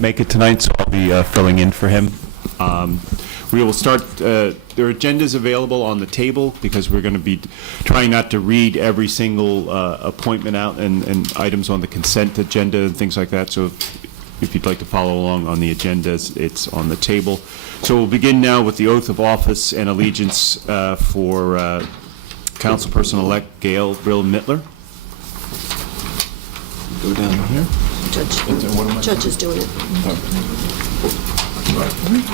make it tonight, so I'll be filling in for him. We will start, there are agendas available on the table because we're going to be trying not to read every single appointment out and items on the consent agenda and things like that. So if you'd like to follow along on the agendas, it's on the table. So we'll begin now with the oath of office and allegiance for Councilperson-elect Gail Brill-Mittler. Go down here. Judge is doing it. Do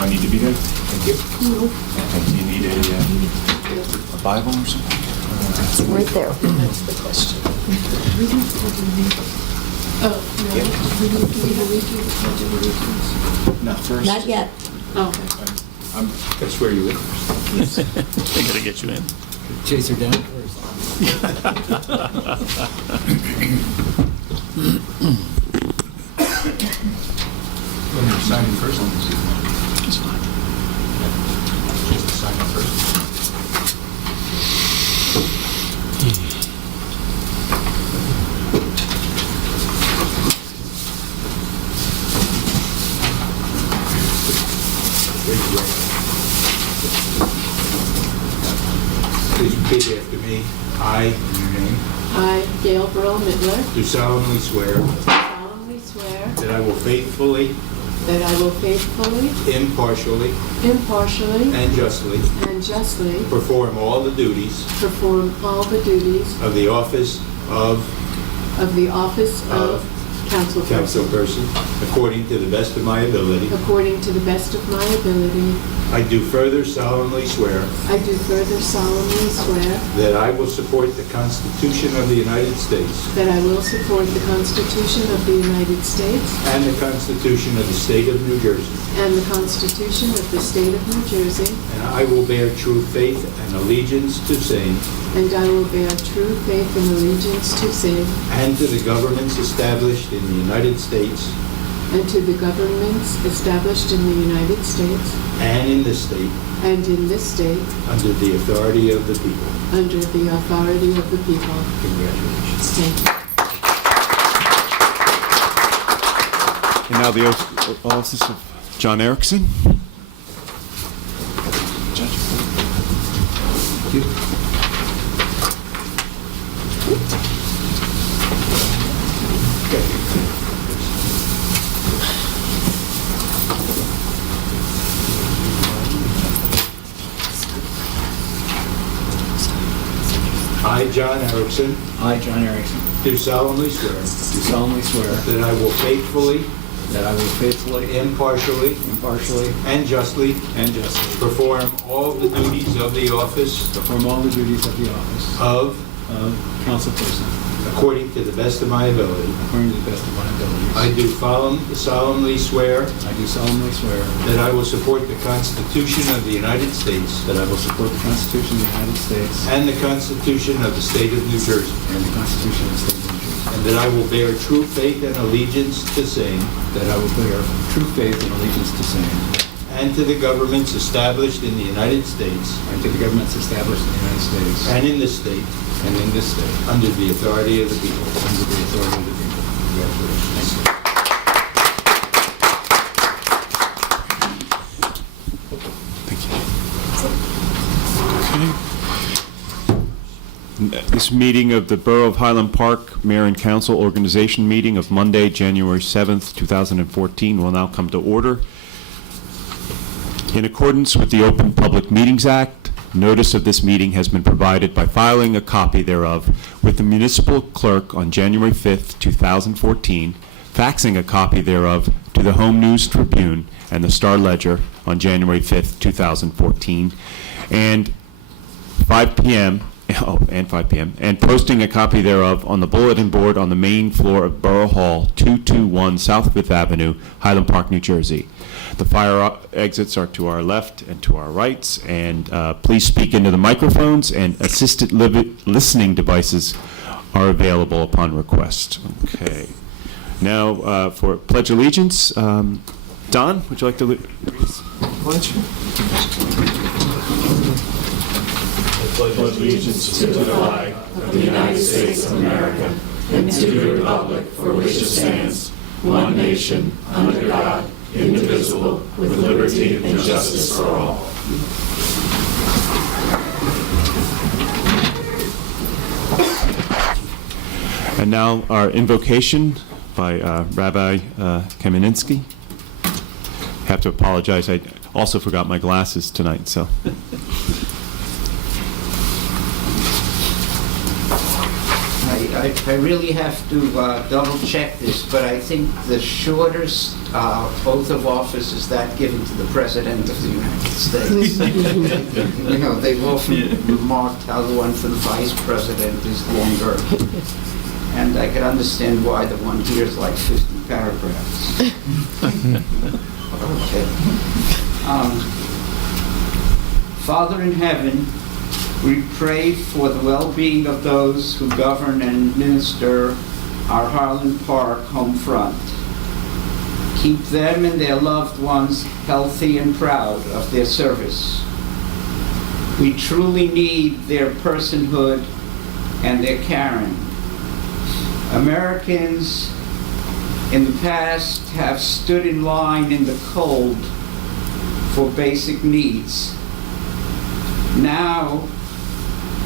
I need to be there? Thank you. No. Okay, do you need a Bible or something? It's right there. That's the question. We don't pledge allegiance. Oh, no. Yeah. We don't do pledge allegiance. Not first? Not yet. Oh. I'm going to swear you in first. I gotta get you in. Chase her down first. Sign in first on this evening. It's fine. Just sign in first. Please repeat after me. I, in your name, I, Gail Brill-Mittler, do solemnly swear solemnly swear that I will faithfully, that I will faithfully, impartially, impartially, and justly and justly perform all the duties perform all the duties of the office of of councilperson councilperson according to the best of my ability. according to the best of my ability. I do further solemnly swear I do further solemnly swear that I will support the Constitution of the United States that I will support the Constitution of the United States and the Constitution of the State of New Jersey, and the Constitution of the State of New Jersey, and I will bear true faith and allegiance to same and I will bear true faith and allegiance to same and to the governments established in the United States and to the governments established in the United States and in this state and in this state under the authority of the people. under the authority of the people. Congratulations. Thank you. And now the oath of office of John Erickson. Judge. Thank you. I, John Erickson, I, John Erickson, do solemnly swear do solemnly swear that I will faithfully, that I will faithfully, impartially, impartially, and justly and justly perform all the duties of the office perform all the duties of the office of councilperson according to the best of my ability. according to the best of my abilities. I do solemnly swear I do solemnly swear that I will support the Constitution of the United States that I will support the Constitution of the United States and the Constitution of the State of New Jersey, and the Constitution of the State of New Jersey, and that I will bear true faith and allegiance to same that I will bear true faith and allegiance to same and to the governments established in the United States and to the governments established in the United States and in this state and in this state under the authority of the people. under the authority of the people. Congratulations. This meeting of the Borough of Highland Park Mayor and Council Organization meeting of Monday, January 7th, 2014 will now come to order. In accordance with the Open Public Meetings Act, notice of this meeting has been provided by filing a copy thereof with the municipal clerk on January 5th, 2014, faxing a copy thereof to the Home News Tribune and the Star Ledger on January 5th, 2014, and 5 p.m., and posting a copy thereof on the bulletin board on the main floor of Borough Hall, 221 South Fifth Avenue, Highland Park, New Jersey. The fire exits are to our left and to our rights, and please speak into the microphones, and assisted listening devices are available upon request. Okay. Now for Pledge Allegiance, Don, would you like to lead us? Pledge? Pledge allegiance to the flag of the United States of America and to the republic for which it stands, one nation, under God, indivisible, with liberty and justice for all. And now our invocation by Rabbi Kamenetsky. Have to apologize. I also forgot my glasses tonight, so. I really have to double check this, but I think the shortest oath of office is that given to the President of the United States. You know, they've often remarked how the one for the Vice President is longer. And I can understand why the one here is like 50 paragraphs. Okay. Father in heaven, we pray for the well-being of those who govern and administer our Highland Park home front. Keep them and their loved ones healthy and proud of their service. We truly need their personhood and their caring. Americans in the past have stood in line in the cold for basic needs. Now,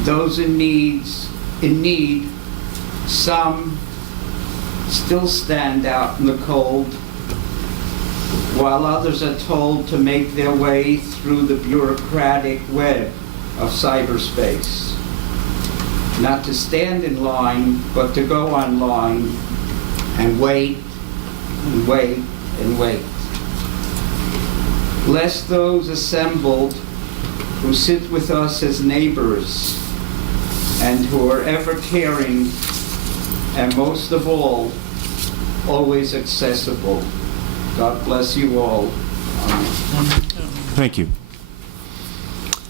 those in need, some still stand out in the cold, while others are told to make their way through the bureaucratic web of cyberspace. Not to stand in line, but to go online and wait and wait and wait. Bless those assembled who sit with us as neighbors and who are ever caring and most of all, always accessible. God bless you all. Amen. Thank you.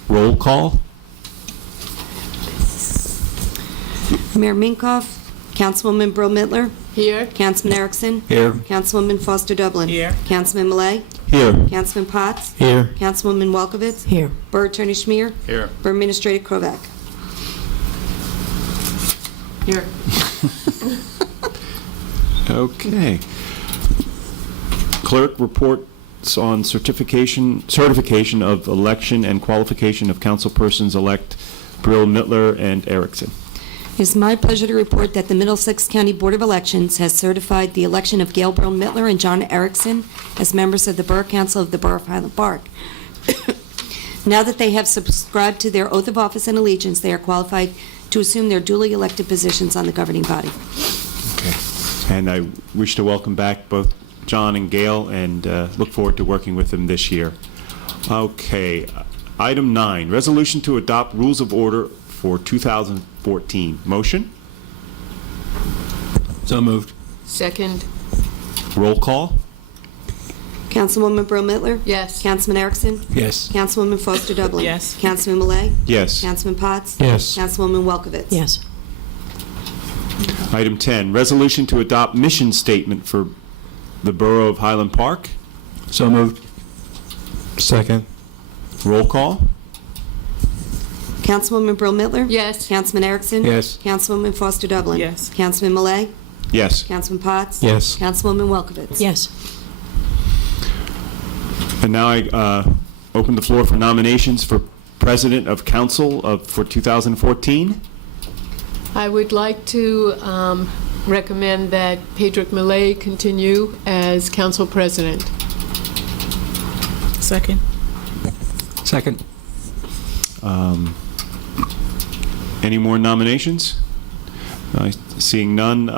Roll call. Mayor Minkoff, Councilwoman Brill Mittler, Here. Councilman Erickson, Here. Councilwoman Foster Dublin. Here. Councilman Malay, Here. Councilman Potts, Here. Councilwoman Walkovitz. Here. Borough Attorney Schmier, Here. Borough Administrator Krovac. Here. Okay. Clerk reports on certification of election and qualification of councilpersons-elect Brill, Mittler, and Erickson. It is my pleasure to report that the Middlesex County Board of Elections has certified the election of Gail Brill Mittler and John Erickson as members of the Borough Council of the Borough of Highland Park. Now that they have subscribed to their oath of office and allegiance, they are qualified to assume their duly elected positions on the governing body. Okay. And I wish to welcome back both John and Gail and look forward to working with them this year. Okay. Item 9, resolution to adopt rules of order for 2014. Motion? So moved. Second. Roll call? Councilwoman Brill Mittler? Yes. Councilman Erickson? Yes. Councilwoman Foster Dublin? Yes. Councilman Malay? Yes. Councilman Potts? Yes. Councilwoman Welkowitz? Yes. Item 10, resolution to adopt mission statement for the Borough of Highland Park. So moved. Second. Roll call? Councilwoman Brill Mittler? Yes. Councilman Erickson? Yes. Councilwoman Foster Dublin? Yes. Councilman Malay? Yes. Councilman Potts? Yes. Councilwoman Welkowitz? Yes. And now I open the floor for nominations for President of Council for 2014. I would like to recommend that Pedrick Malay continue as council president. Second. Second. Any more nominations? Seeing none,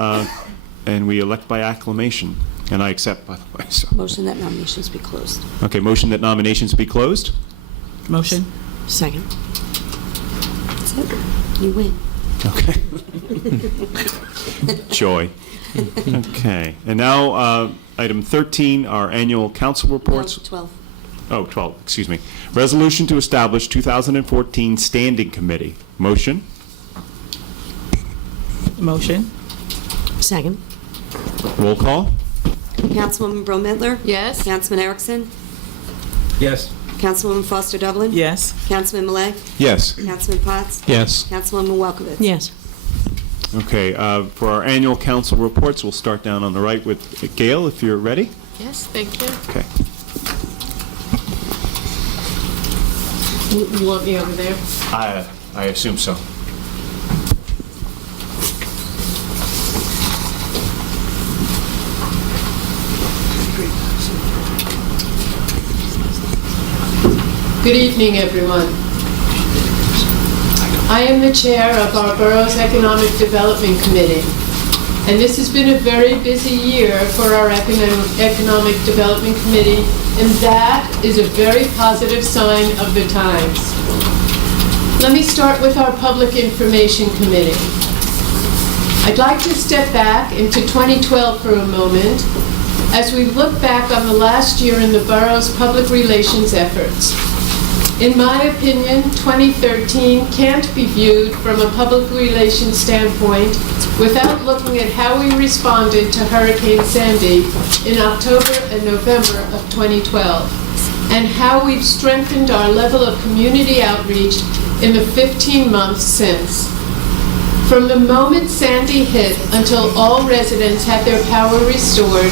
and we elect by acclamation. And I accept, by the way. So. Motion that nominations be closed. Okay, motion that nominations be closed? Motion. Second. That's it. You win. Okay. Joy. Okay. And now, item 13, our annual council reports. 12. Oh, 12, excuse me. Resolution to establish 2014 Standing Committee. Motion? Motion. Second. Roll call? Councilwoman Brill Mittler? Yes. Councilman Erickson? Yes. Councilwoman Foster Dublin? Yes. Councilman Malay? Yes. Councilman Potts? Yes. Councilwoman Welkowitz? Yes. Okay, for our annual council reports, we'll start down on the right with Gail, if you're ready. Yes, thank you. Okay. You want me over there? I assume so. Good evening, everyone. I am the chair of our borough's Economic Development Committee, and this has been a very busy year for our Economic Development Committee, and that is a very positive sign of the times. Let me start with our Public Information Committee. I'd like to step back into 2012 for a moment as we look back on the last year in the borough's public relations efforts. In my opinion, 2013 can't be viewed from a public relations standpoint without looking at how we responded to Hurricane Sandy in October and November of 2012, and how we've strengthened our level of community outreach in the 15 months since. From the moment Sandy hit until all residents had their power restored,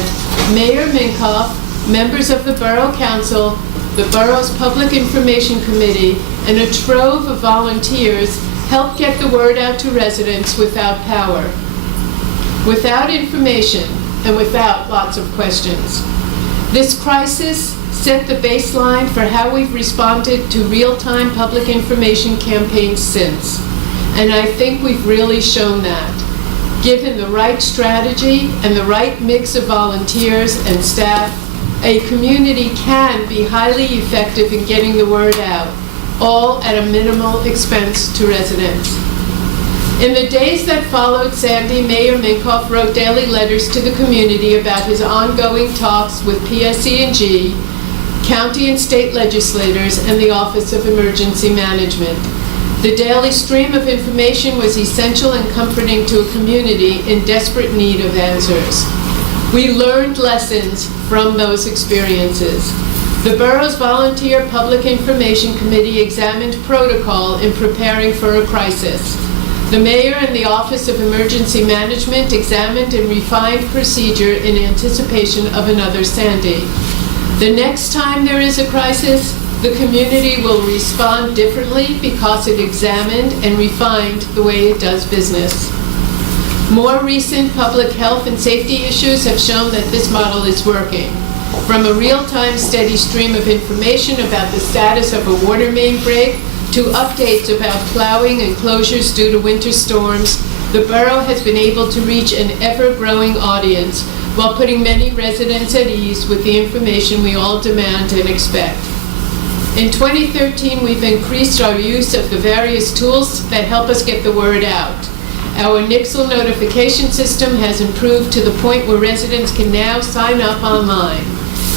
Mayor Minkoff, members of the Borough Council, the borough's Public Information Committee, and a trove of volunteers helped get the word out to residents without power, without information, and without lots of questions. This crisis set the baseline for how we've responded to real-time public information campaigns since, and I think we've really shown that. Given the right strategy and the right mix of volunteers and staff, a community can be highly effective in getting the word out, all at a minimal expense to residents. In the days that followed Sandy, Mayor Minkoff wrote daily letters to the community about his ongoing talks with PSE&G, county and state legislators, and the Office of Emergency Management. The daily stream of information was essential and comforting to a community in desperate need of answers. We learned lessons from those experiences. The borough's Volunteer Public Information Committee examined protocol in preparing for a crisis. The mayor and the Office of Emergency Management examined and refined procedure in anticipation of another Sandy. The next time there is a crisis, the community will respond differently because it examined and refined the way it does business. More recent public health and safety issues have shown that this model is working. From a real-time steady stream of information about the status of a water main break to updates about plowing and closures due to winter storms, the borough has been able to reach an ever-growing audience while putting many residents at ease with the information we all demand and expect. In 2013, we've increased our use of the various tools that help us get the word out. Our Nixle notification system has improved to the point where residents can now sign up online.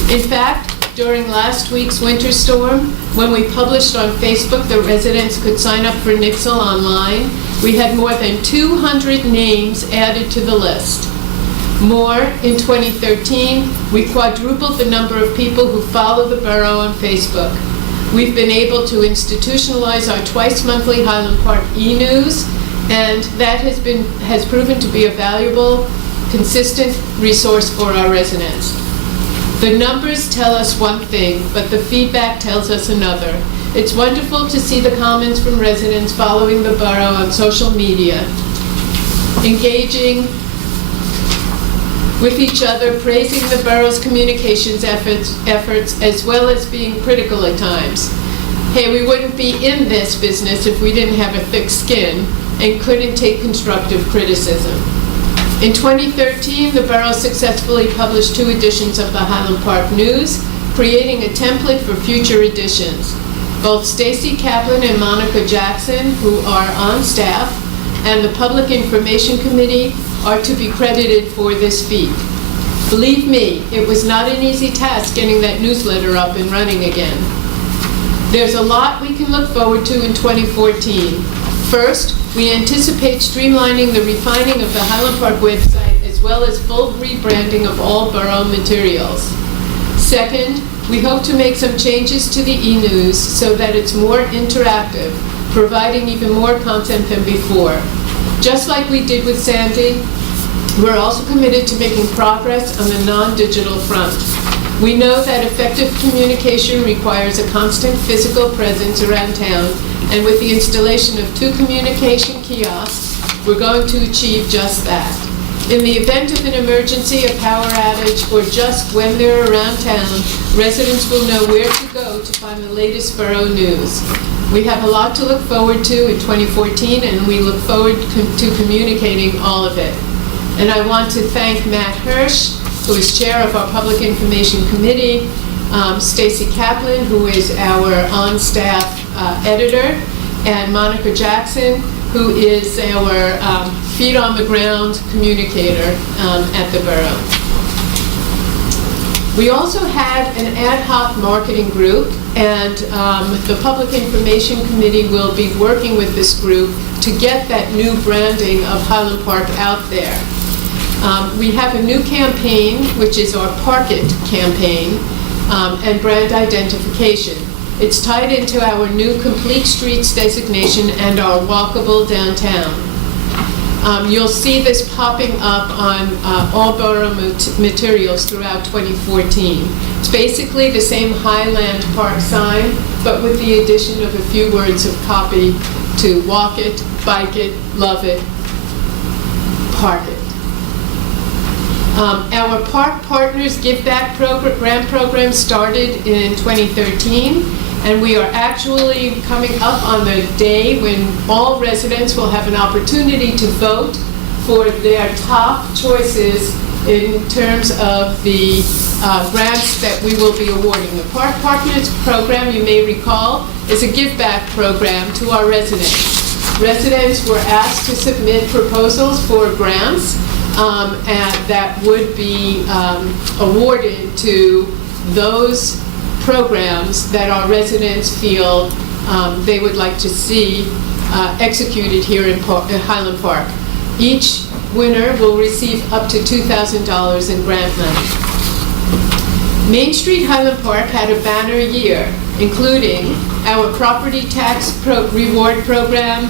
In fact, during last week's winter storm, when we published on Facebook that residents could sign up for Nixle online, we had more than 200 names added to the list. More, in 2013, we quadrupled the number of people who follow the borough on Facebook. We've been able to institutionalize our twice-monthly Highland Park e-news, and that has proven to be a valuable, consistent resource for our residents. The numbers tell us one thing, but the feedback tells us another. It's wonderful to see the comments from residents following the borough on social media, engaging with each other, praising the borough's communications efforts, as well as being critical at times. Hey, we wouldn't be in this business if we didn't have a thick skin and couldn't take constructive criticism. In 2013, the borough successfully published 2 editions of the Highland Park News, creating a template for future editions. Both Stacy Kaplan and Monica Jackson, who are on staff, and the Public Information Committee are to be credited for this feat. Believe me, it was not an easy task getting that newsletter up and running again. There's a lot we can look forward to in 2014. First, we anticipate streamlining the refining of the Highland Park website as well as full rebranding of all borough materials. Second, we hope to make some changes to the e-news so that it's more interactive, providing even more content than before. Just like we did with Sandy, we're also committed to making progress on the non-digital front. We know that effective communication requires a constant physical presence around town, and with the installation of 2 communication kiosks, we're going to achieve just that. In the event of an emergency, a power outage, or just when they're around town, residents will know where to go to find the latest borough news. We have a lot to look forward to in 2014, and we look forward to communicating all of it. And I want to thank Matt Hirsch, who is chair of our Public Information Committee, Stacy Kaplan, who is our on-staff editor, and Monica Jackson, who is our feet-on-the-ground communicator at the borough. We also had an ad hoc marketing group, and the Public Information Committee will be working with this group to get that new branding of Highland Park out there. We have a new campaign, which is our Park It campaign, and brand identification. It's tied into our new Complete Streets designation and our walkable downtown. You'll see this popping up on all borough materials throughout 2014. It's basically the same Highland Park sign, but with the addition of a few words of copy to walk it, bike it, love it, park it. Our Park Partners Give Back grant program started in 2013, and we are actually coming up on the day when all residents will have an opportunity to vote for their top choices in terms of the grants that we will be awarding. The Park Partners program, you may recall, is a give-back program to our residents. Residents were asked to submit proposals for grants and that would be awarded to those programs that our residents feel they would like to see executed here in Highland Park. Each winner will receive up to $2,000 in grant money. Main Street Highland Park had a banner year, including our property tax reward program,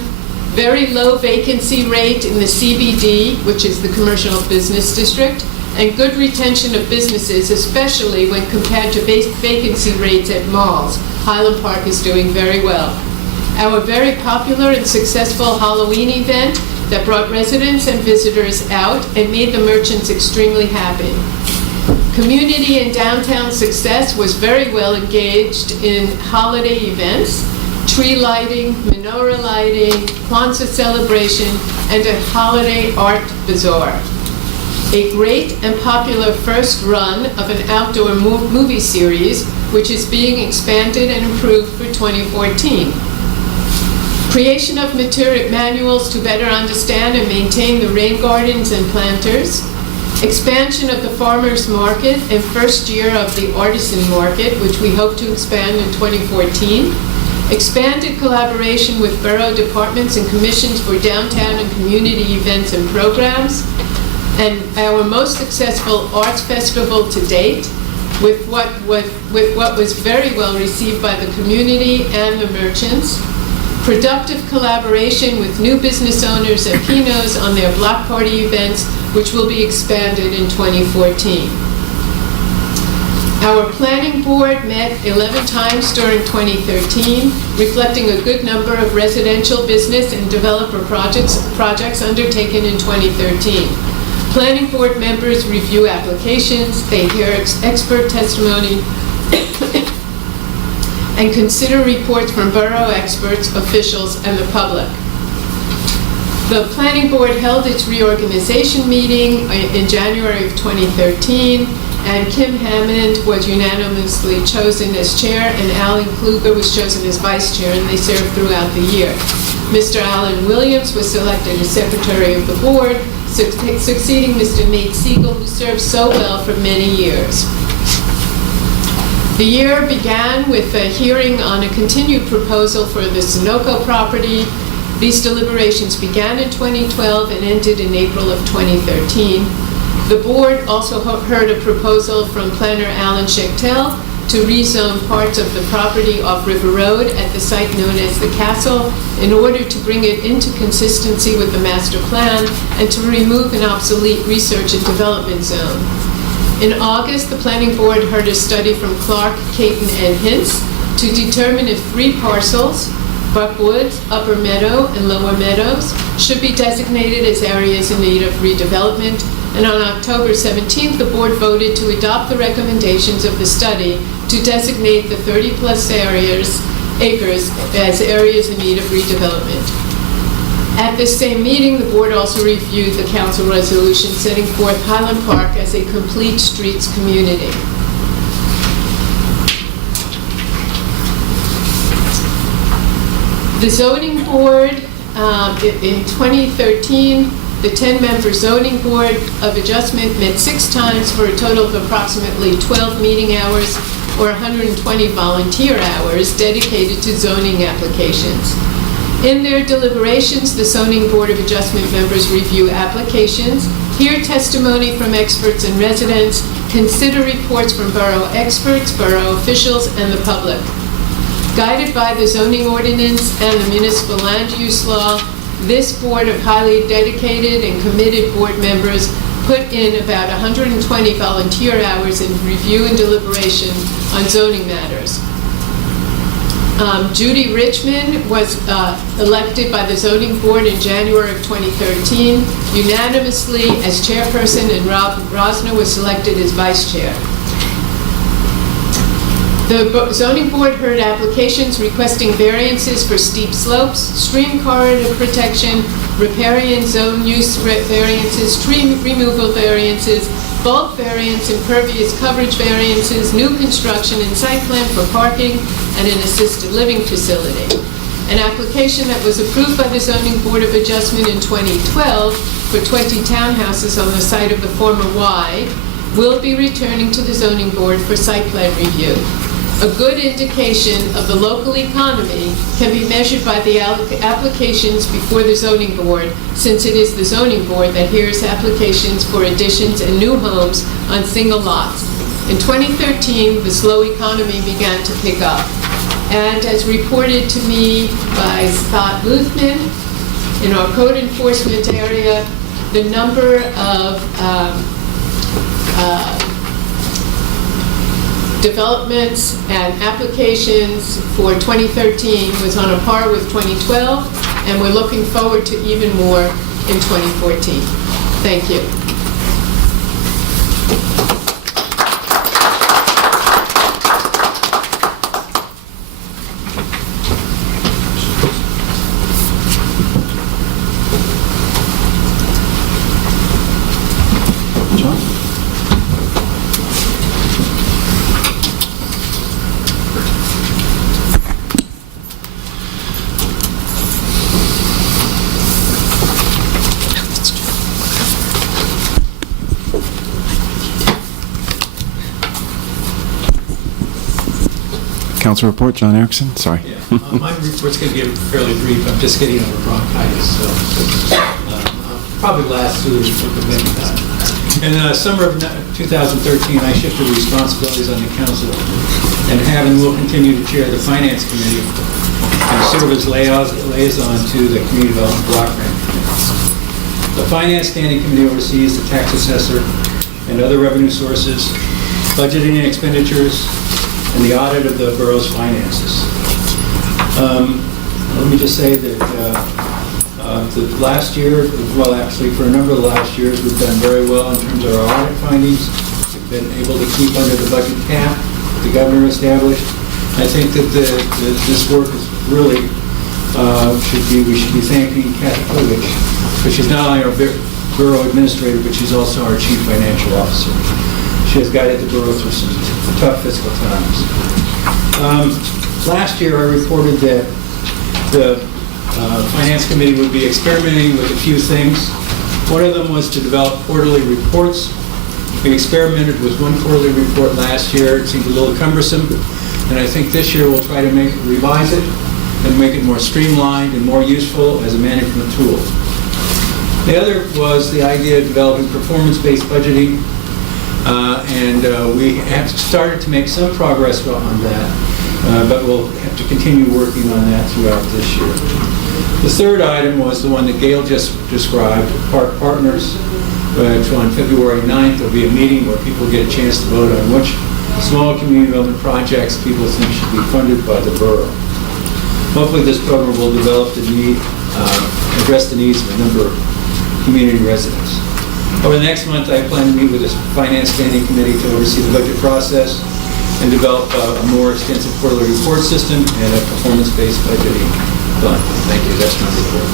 very low vacancy rate in the CBD, which is the commercial business district, and good retention of businesses, especially when compared to vacancy rates at malls. Highland Park is doing very well. Our very popular and successful Halloween event that brought residents and visitors out and made the merchants extremely happy. Community and downtown success was very well engaged in holiday events, tree lighting, menorah lighting, Kwanzaa celebration, and a holiday art bazaar. A great and popular first run of an outdoor movie series, which is being expanded and improved for 2014. Creation of manuals to better understand and maintain the rain gardens and planters. Expansion of the farmers market and first year of the artisan market, which we hope to expand in 2014. Expanded collaboration with borough departments and commissions for downtown and community events and programs. And our most successful arts festival to date, with what was very well received by the community and the merchants. Productive collaboration with new business owners at Pino's on their block party events, which will be expanded in 2014. Our planning board met 11 times during 2013, reflecting a good number of residential, business, and developer projects undertaken in 2013. Planning board members review applications, they hear expert testimony, and consider reports from borough experts, officials, and the public. The planning board held its reorganization meeting in January of 2013, and Kim Hammond was unanimously chosen as chair, and Alan Kluger was chosen as vice chair, and they served throughout the year. Mr. Alan Williams was selected as secretary of the board, succeeding Mr. Nate Siegel, who served so well for many years. The year began with a hearing on a continued proposal for the Sunoco property. These deliberations began in 2012 and ended in April of 2013. The board also heard a proposal from planner Alan Schechtel to rezone parts of the property off River Road at the site known as the Castle in order to bring it into consistency with the master plan and to remove an obsolete research and development zone. In August, the Planning Board heard a study from Clark, Caton, and Hintz to determine if 3 parcels, Buckwoods, Upper Meadow, and Lower Meadows, should be designated as areas in need of redevelopment. And on October 17th, the board voted to adopt the recommendations of the study to designate the 30-plus acres as areas in need of redevelopment. At this same meeting, the board also reviewed the council resolution setting forth Highland Park as a complete streets community. The zoning board, in 2013, the 10-member zoning board of adjustment met 6 times for a total of approximately 12 meeting hours or 120 volunteer hours dedicated to zoning applications. In their deliberations, the zoning board of adjustment members review applications, hear testimony from experts and residents, consider reports from borough experts, borough officials, and the public. Guided by the zoning ordinance and the municipal land use law, this board of highly dedicated and committed board members put in about 120 volunteer hours in review and deliberation on zoning matters. Judy Richmond was elected by the zoning board in January of 2013 unanimously as chairperson, and Rob Rosner was selected as vice chair. The zoning board heard applications requesting variances for steep slopes, stream corridor protection, riparian zone use variances, tree removal variances, bulk variance, impervious coverage variances, new construction and site plan for parking, and an assisted living facility. An application that was approved by the Zoning Board of Adjustment in 2012 for 20 townhouses on the site of the former Y will be returning to the Zoning Board for site plan review. A good indication of the local economy can be measured by the applications before the zoning board, since it is the zoning board that hears applications for additions and new homes on single lots. In 2013, the slow economy began to pick up. And as reported to me by Scott Luthman, in our code enforcement area, the number of developments and applications for 2013 was on a par with 2012, and we're looking forward to even more in 2014. Thank you. Council report, John Erickson, sorry. Yeah, my report's going to be fairly brief. I'm just getting over bronchitis, so I'll probably last through the many times. In the summer of 2013, I shifted responsibilities on the council and have and will continue to chair the Finance Committee and serve as liaison to the Community Development Block Grant Committee. The Finance Standing Committee oversees the tax assessor and other revenue sources, budgeting and expenditures, and the audit of the borough's finances. Let me just say that the last year, well actually for a number of the last years, we've done very well in terms of our audit findings. We've been able to keep under the budget cap the governor established. I think that this work is really, we should be thanking Kathy Kovich, because she's not only our borough administrator, but she's also our chief financial officer. She has guided the borough through some tough fiscal times. Last year, I reported that the Finance Committee would be experimenting with a few things. One of them was to develop quarterly reports. We experimented with one quarterly report last year. It seemed a little cumbersome, and I think this year we'll try to revise it and make it more streamlined and more useful as a management tool. The other was the idea of developing performance-based budgeting And we have started to make some progress on that, but we'll have to continue working on that throughout this year. The third item was the one that Gail just described, Park Partners, which on February 9th there'll be a meeting where people get a chance to vote on which small community development projects people think should be funded by the borough. Hopefully this program will develop the need, address the needs of a number of community residents. Over the next month, I plan to meet with the Finance Standing Committee to oversee the budget process and develop a more extensive quarterly report system and a performance-based budgeting fund. Thank you. That's my report.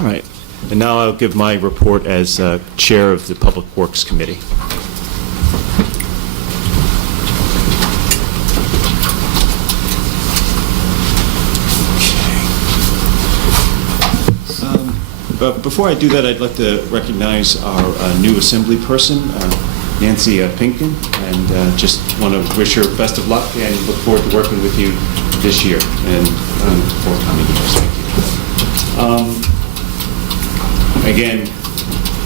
All right. And now I'll give my report as Chair of the Public Works Committee. But before I do that, I'd like to recognize our new assembly person, Nancy Pinkin, and just want to wish her best of luck and look forward to working with you this year and forthcoming years. Thank you. Again,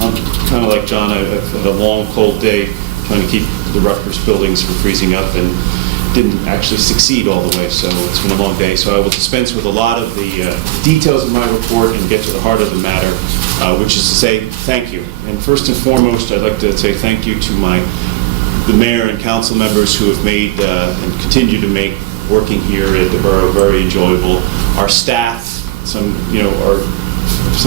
I'm kind of like John. I've had a long, cold day trying to keep the Rutgers buildings from freezing up and didn't actually succeed all the way, so it's been a long day. So I will dispense with a lot of the details of my report and get to the heart of the matter, which is to say thank you. And first and foremost, I'd like to say thank you to the mayor and council members who have made and continue to make working here at the borough very enjoyable. Our staff, some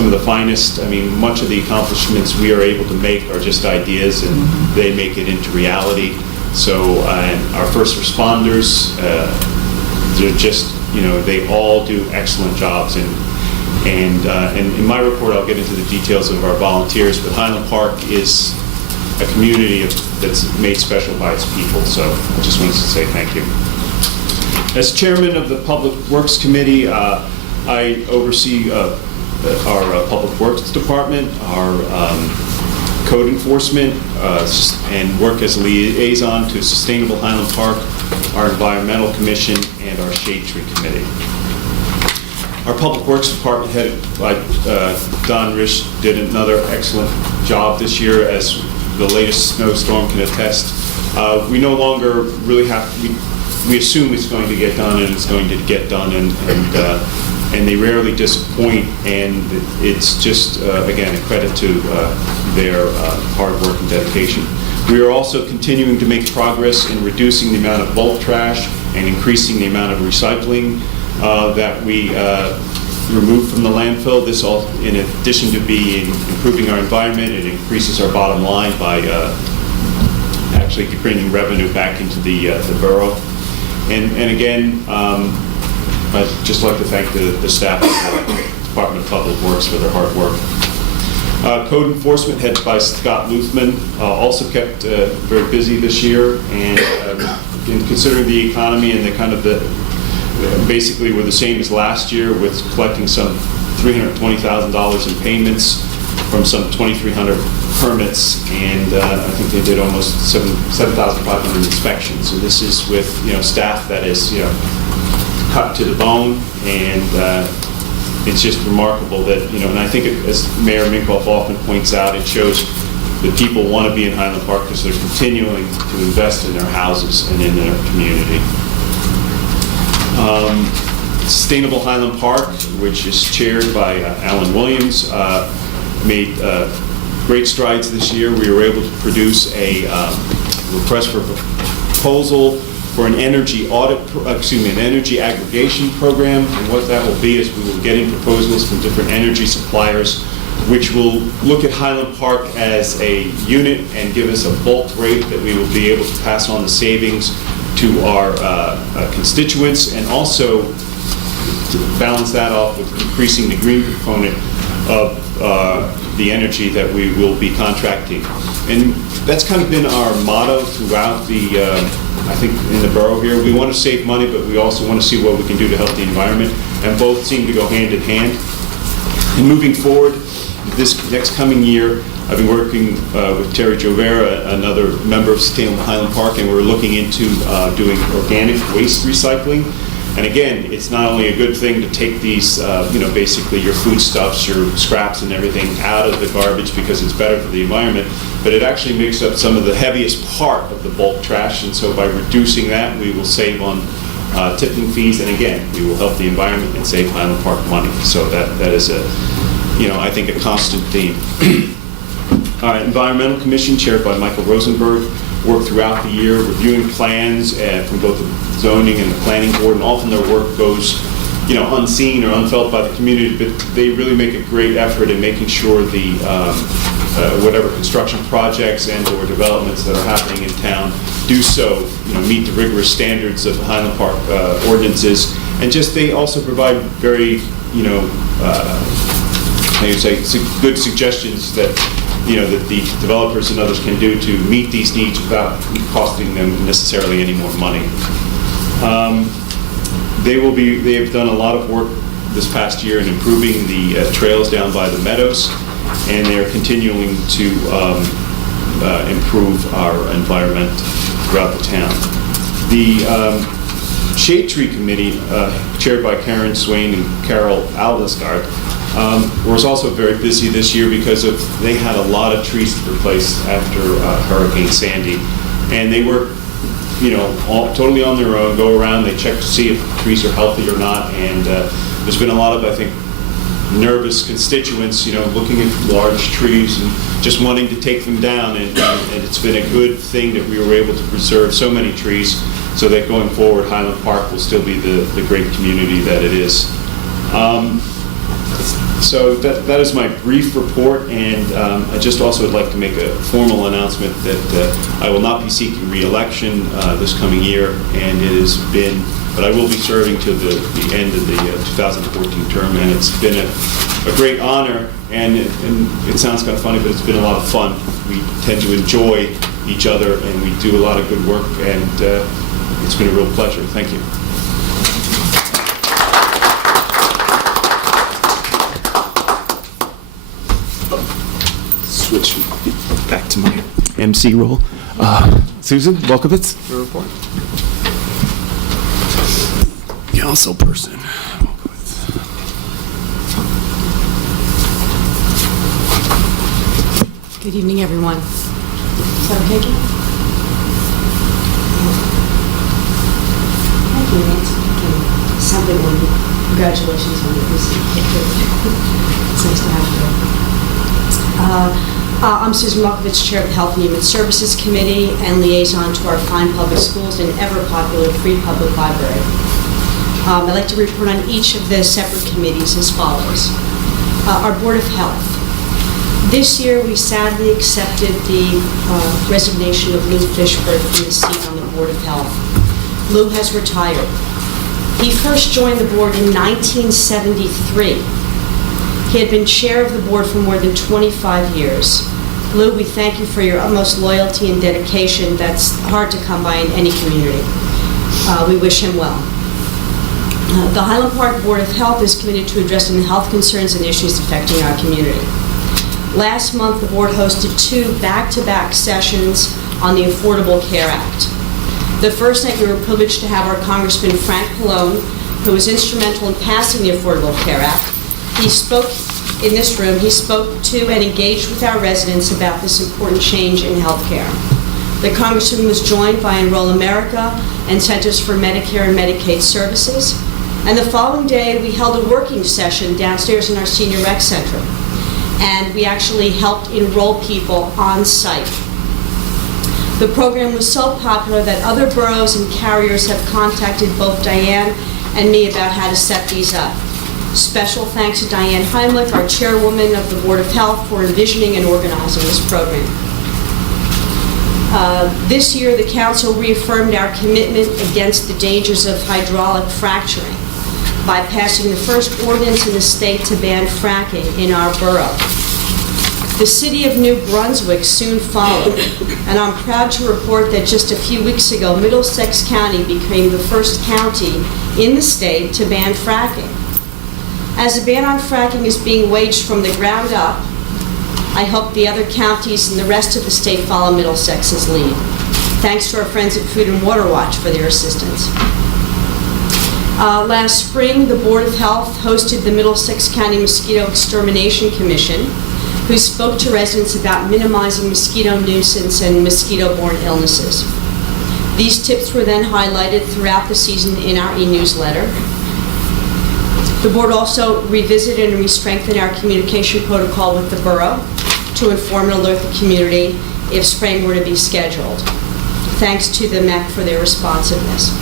of the finest. I mean, much of the accomplishments we are able to make are just ideas, and they make it into reality. So our first responders, they're just, they all do excellent jobs. And in my report, I'll get into the details of our volunteers, but Highland Park is a community that's made special by its people. So I just wanted to say thank you. As chairman of the Public Works Committee, I oversee our Public Works Department, our code enforcement, and work as a liaison to Sustainable Highland Park, our Environmental Commission, and our Shade Tree Committee. Our Public Works Department head, Don Risch, did another excellent job this year, as the latest snowstorm can attest. We no longer really have, we assume it's going to get done, and it's going to get done, and they rarely disappoint, and it's just, again, a credit to their hard work and dedication. We are also continuing to make progress in reducing the amount of bulk trash and increasing the amount of recycling that we remove from the landfill. This all, in addition to improving our environment, it increases our bottom line by actually bringing revenue back into the borough. And again, I'd just like to thank the staff of the Department of Public Works for their hard work. Code enforcement, headed by Scott Luthman, also kept very busy this year, and considering the economy and basically we're the same as last year, with collecting some $320,000 in payments from some 2,300 permits, and I think they did almost 7,500 inspections. So this is with staff that is cut to the bone, and it's just remarkable that and I think as Mayor Minkoff often points out, it shows that people want to be in Highland Park because they're continuing to invest in their houses and in their community. Sustainable Highland Park, which is chaired by Alan Williams, made great strides this year. We were able to produce a request for proposal for an energy an energy aggregation program. And what that will be is we will get in proposals from different energy suppliers, which will look at Highland Park as a unit and give us a bulk rate that we will be able to pass on the savings to our constituents, and also to balance that off with increasing the green component of the energy that we will be contracting. And that's kind of been our motto throughout I think in the borough here. We want to save money, but we also want to see what we can do to help the environment, and both seem to go hand in hand. And moving forward, this next coming year, I've been working with Terry Jovera, another member of Sustainable Highland Park, and we're looking into doing organic waste recycling. And again, it's not only a good thing to take these, basically your foodstuffs, your scraps and everything out of the garbage because it's better for the environment, but it actually makes up some of the heaviest part of the bulk trash. And so by reducing that, we will save on tipping fees. And again, we will help the environment and save Highland Park money. So that is I think a constant theme. Environmental Commission, chaired by Michael Rosenberg, worked throughout the year reviewing plans from both the zoning and the planning board, and often their work goes, unseen or unfelt by the community, but they really make a great effort in making sure the whatever construction projects and or developments that are happening in town do so, meet the rigorous standards of the Highland Park ordinances, and just they also provide very, good suggestions that that the developers and others can do to meet these needs without costing them necessarily any more money. They have done a lot of work this past year in improving the trails down by the meadows, and they're continuing to improve our environment throughout the town. The Shade Tree Committee, chaired by Karen Swain and Carol Aldesgaard, was also very busy this year because they had a lot of trees to replace after Hurricane Sandy, and they were, totally on their own. Go around, they check to see if the trees are healthy or not, and there's been a lot of, I think, nervous constituents, looking at large trees and just wanting to take them down, and it's been a good thing that we were able to preserve so many trees, so that going forward, Highland Park will still be the great community that it is. So that is my brief report, and I just also would like to make a formal announcement that I will not be seeking re-election this coming year, and but I will be serving to the end of the 2014 term, and it's been a great honor, and it sounds kind of funny, but it's been a lot of fun. We tend to enjoy each other, and we do a lot of good work, and it's been a real pleasure. Thank you. Switch back to my MC role. Susan Volkovitz. Your report. Council person. Good evening, everyone. Is that okay, Kim? Thank you, Nancy. Something on you. Congratulations on your visit. It's nice to have you. I'm Susan Malkovich, Chair of the Health and Human Services Committee and liaison to our fine public schools and ever-popular Free Public Library. I'd like to report on each of the separate committees as follows. Our Board of Health. This year, we sadly accepted the resignation of Lou Fishberg from the seat on the Board of Health. Lou has retired. He first joined the board in 1973. He had been chair of the board for more than 25 years. Lou, we thank you for your utmost loyalty and dedication. That's hard to come by in any community. We wish him well. The Highland Park Board of Health is committed to addressing the health concerns and issues affecting our community. Last month, the board hosted 2 back-to-back sessions on the Affordable Care Act. The first night, we were privileged to have our Congressman Frank Pallone, who was instrumental in passing the Affordable Care Act. He spoke in this room, he spoke to and engaged with our residents about this important change in health care. The Congressman was joined by Enroll America and Centers for Medicare and Medicaid Services. And the following day, we held a working session downstairs in our senior rec center. And we actually helped enroll people on site. The program was so popular that other boroughs and carriers have contacted both Diane and me about how to set these up. Special thanks to Diane Heimlich, our chairwoman of the Board of Health, for envisioning and organizing this program. This year, the council reaffirmed our commitment against the dangers of hydraulic fracturing by passing the first ordinance in the state to ban fracking in our borough. The city of New Brunswick soon followed, and I'm proud to report that just a few weeks ago, Middlesex County became the first county in the state to ban fracking. As a ban on fracking is being waged from the ground up, I hope the other counties and the rest of the state follow Middlesex's lead. Thanks to our friends at Food and Water Watch for their assistance. Last spring, the Board of Health hosted the Middlesex County Mosquito Extermination Commission, who spoke to residents about minimizing mosquito nuisance and mosquito-borne illnesses. These tips were then highlighted throughout the season in our e-newsletter. The board also revisited and re-strengthened our communication protocol with the borough to inform and alert the community if spraying were to be scheduled. Thanks to the MEC for their responsiveness.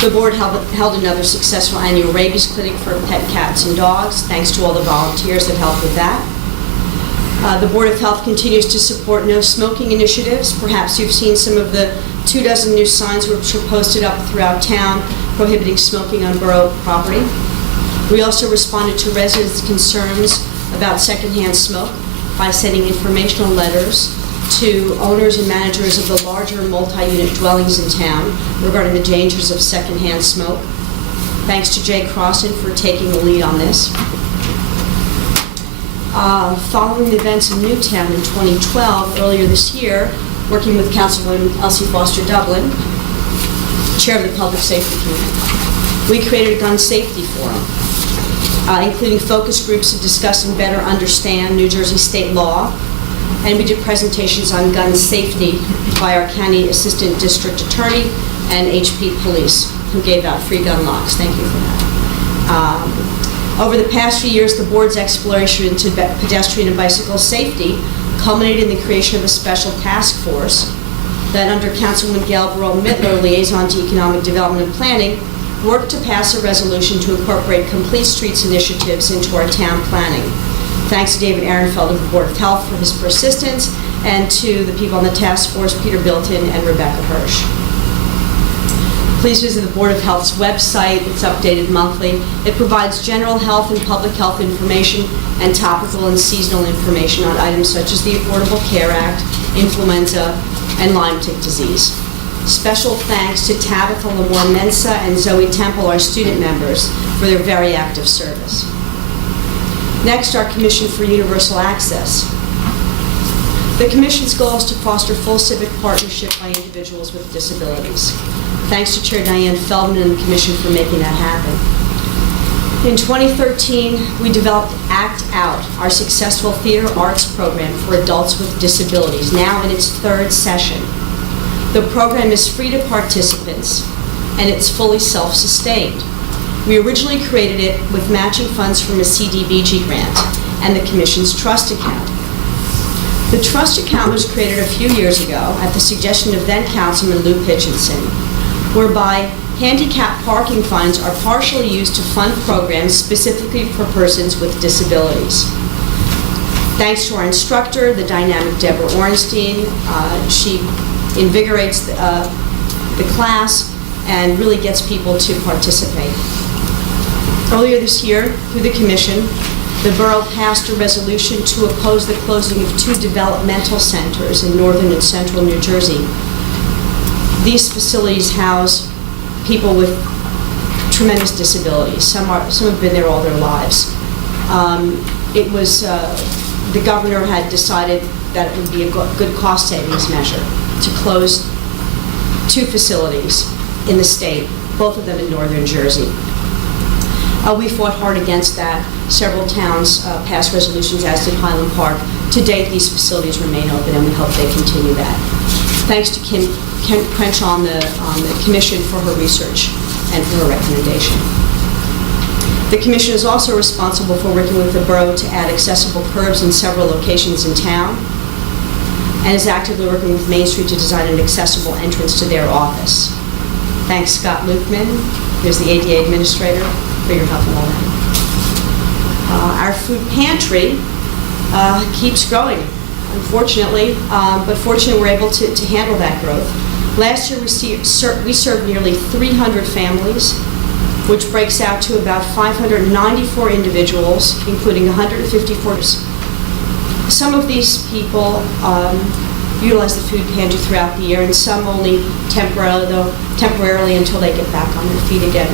The board held another successful annual rabies clinic for pet cats and dogs, thanks to all the volunteers that helped with that. The Board of Health continues to support no smoking initiatives. Perhaps you've seen some of the 24 new signs which were posted up throughout town prohibiting smoking on borough property. We also responded to residents' concerns about secondhand smoke by sending informational letters to owners and managers of the larger multi-unit dwellings in town regarding the dangers of secondhand smoke. Thanks to Jay Crossan for taking the lead on this. Following the events in Newtown in 2012, earlier this year, working with Councilwoman Elsie Foster Dublin, Chair of the Public Safety Committee, we created a gun safety forum, including focus groups to discuss and better understand New Jersey state law, and we did presentations on gun safety by our County Assistant District Attorney and HP Police, who gave out free gun locks. Thank you for that. Over the past few years, the board's exploration into pedestrian and bicycle safety culminated in the creation of a special task force that, under Councilwoman Gail Burrell-Mittler, Liaison to Economic Development and Planning, worked to pass a resolution to incorporate complete streets initiatives into our town planning. Thanks to David Ehrenfeld of the Board of Health for his persistence, and to the people on the task force, Peter Bilton and Rebecca Hirsch. Please visit the Board of Health's website. It's updated monthly. It provides general health and public health information and topical and seasonal information on items such as the Affordable Care Act, influenza, and Lyme tick disease. Special thanks to Tabitha Lamore Mensa and Zoe Temple, our student members, for their very active service. Next, our Commission for Universal Access. The Commission's goal is to foster full civic partnership by individuals with disabilities. Thanks to Chair Diane Feldman and the Commission for making that happen. In 2013, we developed ACT Out, our successful theater arts program for adults with disabilities, now in its third session. The program is free to participants, and it's fully self-sustained. We originally created it with matching funds from a CDBG grant and the Commission's trust account. The trust account was created a few years ago at the suggestion of then Councilman Lou Pitchinson, whereby handicap parking fines are partially used to fund programs specifically for persons with disabilities. Thanks to our instructor, the dynamic Deborah Ornstein, she invigorates the class and really gets people to participate. Earlier this year, through the Commission, the borough passed a resolution to oppose the closing of 2 developmental centers in northern and central New Jersey. These facilities house people with tremendous disabilities. Some have been there all their lives. The governor had decided that it would be a good cost savings measure to close 2 facilities in the state, both of them in northern Jersey. We fought hard against that. Several towns passed resolutions, as did Highland Park. To date, these facilities remain open, and we hope they continue that. Thanks to Ken Crenshaw on the Commission for her research and for her recommendation. The Commission is also responsible for working with the borough to add accessible curbs in several locations in town, and is actively working with Main Street to design an accessible entrance to their office. Thanks, Scott Lukeman, who's the ADA administrator, for your help in all that. Our food pantry keeps growing, unfortunately, but fortunately we're able to handle that growth. Last year we served nearly 300 families, which breaks out to about 594 individuals, including 154. Some of these people utilize the food pantry throughout the year, and some only temporarily until they get back on their feet again.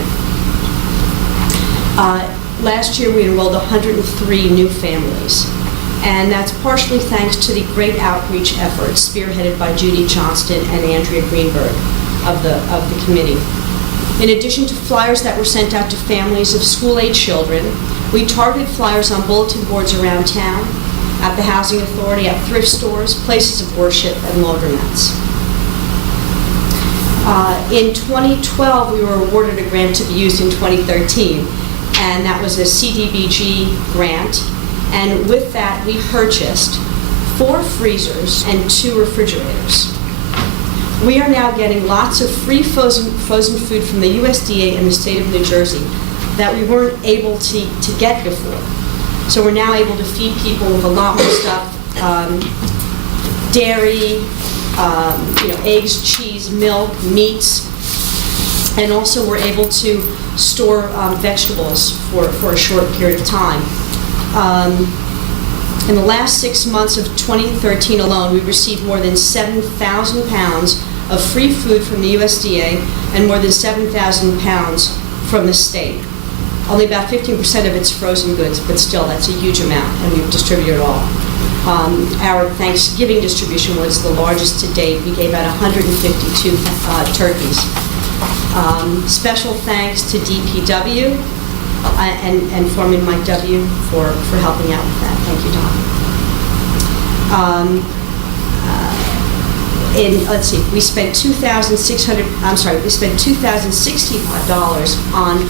Last year we enrolled 103 new families, and that's partially thanks to the great outreach efforts spearheaded by Judy Johnston and Andrea Greenberg of the committee. In addition to flyers that were sent out to families of school-age children, we targeted flyers on bulletin boards around town, at the Housing Authority, at thrift stores, places of worship, and laundromats. In 2012, we were awarded a grant to be used in 2013, and that was a CDBG grant. And with that, we purchased 4 freezers and 2 refrigerators. We are now getting lots of free frozen food from the USDA and the state of New Jersey that we weren't able to get before. So we're now able to feed people with a lot more stuff, dairy, eggs, cheese, milk, meats, and also we're able to store vegetables for a short period of time. In the last 6 months of 2013 alone, we received more than 7,000 pounds of free food from the USDA and more than 7,000 pounds from the state. Only about 15% of it's frozen goods, but still, that's a huge amount, and we've distributed it all. Our Thanksgiving distribution was the largest to date. We gave out 152 turkeys. Special thanks to DPW and Foreman Mike W. for helping out with that. Thank you, Don. Let's see, we spent $2,065 on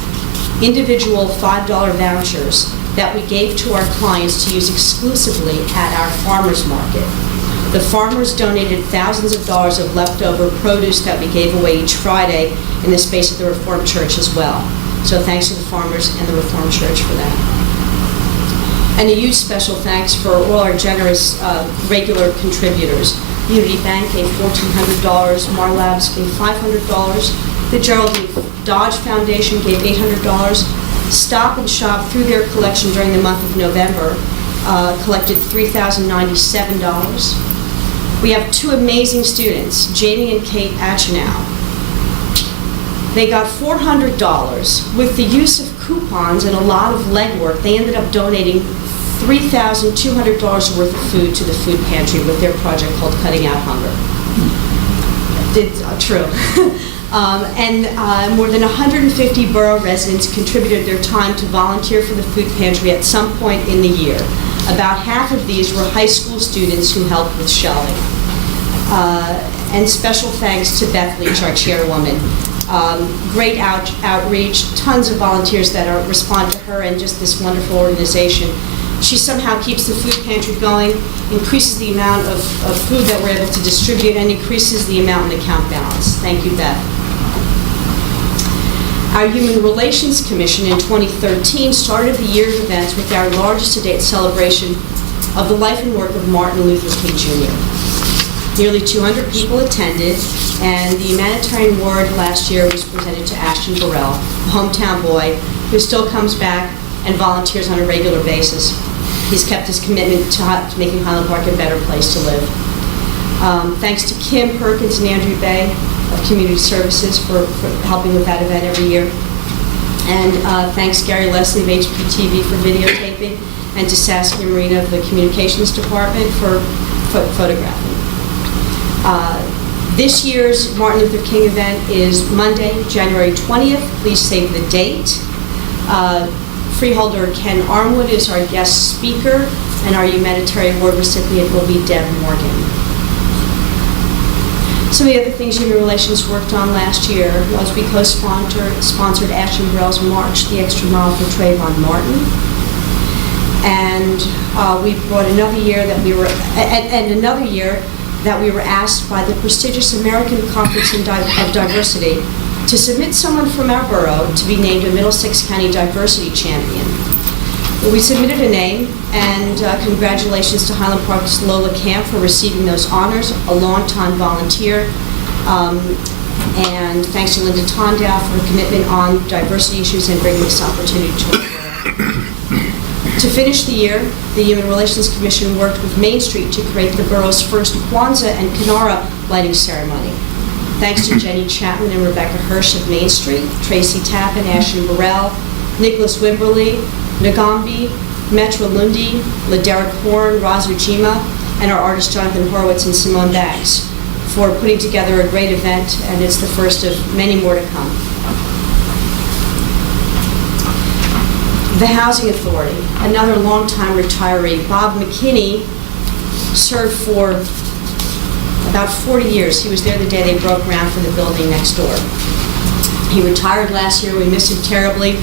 individual $5 vouchers that we gave to our clients to use exclusively at our farmers market. The farmers donated thousands of dollars of leftover produce that we gave away each Friday in the space of the Reformed Church as well. So thanks to the farmers and the Reformed Church for that. And a huge special thanks for all our generous regular contributors. Unity Bank gave $1,400, Marlabs gave $500, the Gerald Dodge Foundation gave $800, Stop and Shop, through their collection during the month of November, collected $3,097. We have 2 amazing students, Jamie and Kate Achenow. They got $400. With the use of coupons and a lot of legwork, they ended up donating $3,200 worth of food to the food pantry with their project called Cutting Out Hunger. True. And more than 150 borough residents contributed their time to volunteer for the food pantry at some point in the year. About half of these were high school students who helped with shelving. And special thanks to Beth Leach, our chairwoman. Great outreach, tons of volunteers that respond to her and just this wonderful organization. She somehow keeps the food pantry going, increases the amount of food that we're able to distribute, and increases the amount in account balance. Thank you, Beth. Our Human Relations Commission in 2013 started the year's events with our largest to date celebration of the life and work of Martin Luther King Jr. Nearly 200 people attended, and the humanitarian award last year was presented to Ashton Burrell, a hometown boy who still comes back and volunteers on a regular basis. He's kept his commitment to making Highland Park a better place to live. Thanks to Kim Perkins and Andrew Bay of Community Services for helping with that event every year. And thanks Gary Leslie of HPTV for videotaping, and to Saskia Marina of the Communications Department for photographing. This year's Martin Luther King event is Monday, January 20th. Please save the date. Freeholder Ken Armwood is our guest speaker, and our humanitarian award recipient will be Deb Morgan. Some of the other things Human Relations worked on last year was we co-sponsored Ashton Burrell's March, the Extra Mile for Trayvon Martin. And we brought another year that we were, another year that we were asked by the prestigious American Conference of Diversity to submit someone from our borough to be named a Middlesex County Diversity Champion. We submitted a name, and congratulations to Highland Park's Lola Camp for receiving those honors, a longtime volunteer. And thanks to Linda Tondow for her commitment on diversity issues and bringing this opportunity to our borough. To finish the year, the Human Relations Commission worked with Main Street to create the borough's first Kwanzaa and Kinara lighting ceremony. Thanks to Jenny Chapman and Rebecca Hirsch of Main Street, Tracy Tappan, Ashton Burrell, Nicholas Wimberly, Nagombi, Metra Lundi, Laderick Horn, Raz Ujima, and our artists Jonathan Horowitz and Simone Bags for putting together a great event, and it's the first of many more to come. The Housing Authority, another longtime retiree, Bob McKinney, served for about 40 years. He was there the day they broke ground for the building next door. He retired last year. We miss him terribly.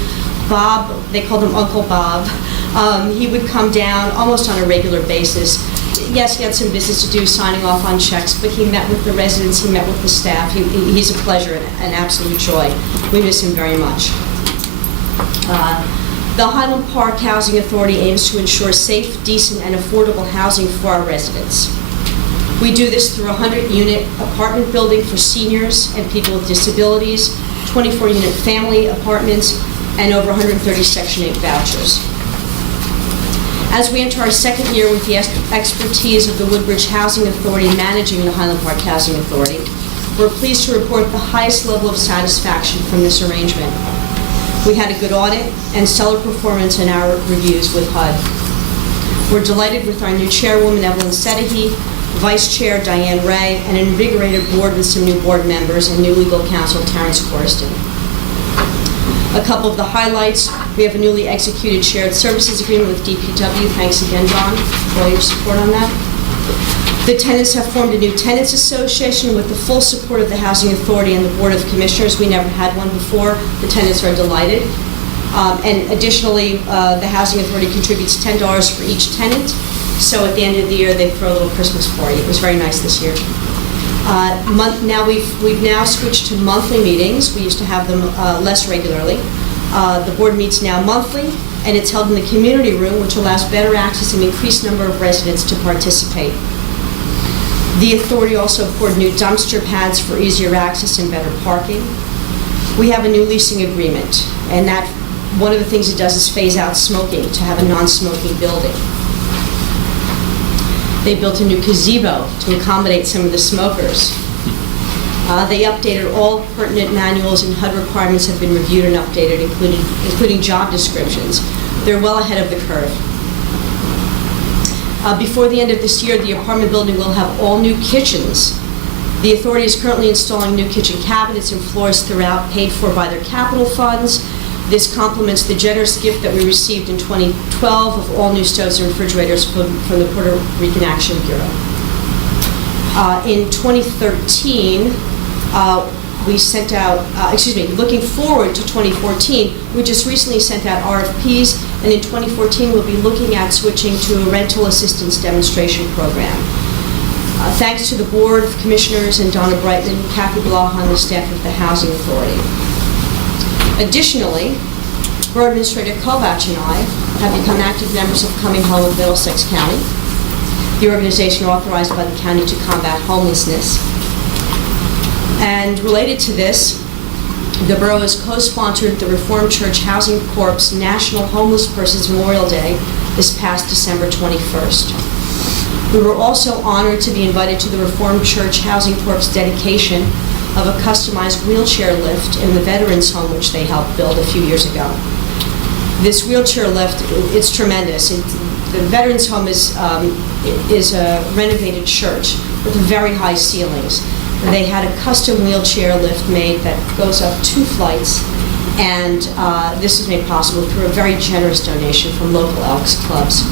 Bob, they called him Uncle Bob. He would come down almost on a regular basis. Yes, he had some business to do, signing off on checks, but he met with the residents, he met with the staff. He's a pleasure and an absolute joy. We miss him very much. The Highland Park Housing Authority aims to ensure safe, decent, and affordable housing for our residents. We do this through a 100-unit apartment building for seniors and people with disabilities, 24-unit family apartments, and over 130 Section 8 vouchers. As we enter our second year with the expertise of the Woodbridge Housing Authority managing the Highland Park Housing Authority, we're pleased to report the highest level of satisfaction from this arrangement. We had a good audit and stellar performance in our reviews with HUD. We're delighted with our new chairwoman, Evelyn Sedahi, vice chair, Diane Ray, and an invigorated board with some new board members and new legal counsel, Terrence Corriston. A couple of the highlights: we have a newly executed shared services agreement with DPW. Thanks again, John, for all your support on that. The tenants have formed a new tenants association with the full support of the Housing Authority and the Board of Commissioners. We never had one before. The tenants are delighted. And additionally, the Housing Authority contributes $10 for each tenant. So at the end of the year, they throw a little Christmas party. It was very nice this year. Now we've now switched to monthly meetings. We used to have them less regularly. The board meets now monthly, and it's held in the community room, which allows better access and increased number of residents to participate. The authority also poured new dumpster pads for easier access and better parking. We have a new leasing agreement, and that one of the things it does is phase out smoking to have a non-smoking building. They built a new gazebo to accommodate some of the smokers. They updated all pertinent manuals, and HUD requirements have been reviewed and updated, including job descriptions. They're well ahead of the curve. Before the end of this year, the apartment building will have all new kitchens. The authority is currently installing new kitchen cabinets and floors throughout, paid for by their capital funds. This complements the generous gift that we received in 2012 of all new stoves and refrigerators from the Puerto Rican Action Bureau. In 2013, we sent out, looking forward to 2014, we just recently sent out RFPs, and in 2014 we'll be looking at switching to a rental assistance demonstration program. Thanks to the Board of Commissioners and Donna Brightman, Kathy Blaha, and the staff of the Housing Authority. Additionally, Borough Administrator Kovach and I have become active members of Coming Home of Middlesex County, the organization authorized by the county to combat homelessness. And related to this, the borough has co-sponsored the Reformed Church Housing Corp's National Homeless Persons Memorial Day this past December 21st. We were also honored to be invited to the Reformed Church Housing Corp's dedication of a customized wheelchair lift in the Veterans Home, which they helped build a few years ago. This wheelchair lift, it's tremendous. The Veterans Home is a renovated church with very high ceilings. They had a custom wheelchair lift made that goes up 2 flights, and this was made possible through a very generous donation from local Elks clubs.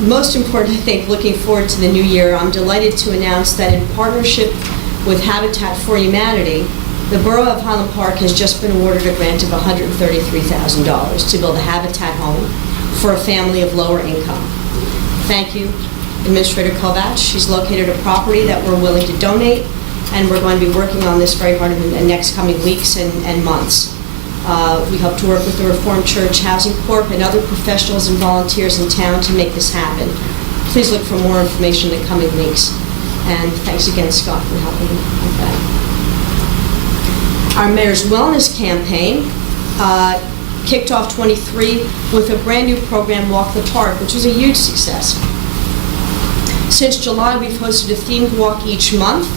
Most important, I think, looking forward to the new year, I'm delighted to announce that in partnership with Habitat for Humanity, the Borough of Highland Park has just been awarded a grant of $133,000 to build a Habitat home for a family of lower income. Thank you, Administrator Kovach. She's located a property that we're willing to donate, and we're going to be working on this very hard in the next coming weeks and months. We hope to work with the Reformed Church Housing Corp and other professionals and volunteers in town to make this happen. Please look for more information in the coming weeks. And thanks again, Scott, for helping with that. Our Mayor's Wellness Campaign kicked off 23 with a brand new program, Walk the Park, which was a huge success. Since July, we've hosted a themed walk each month,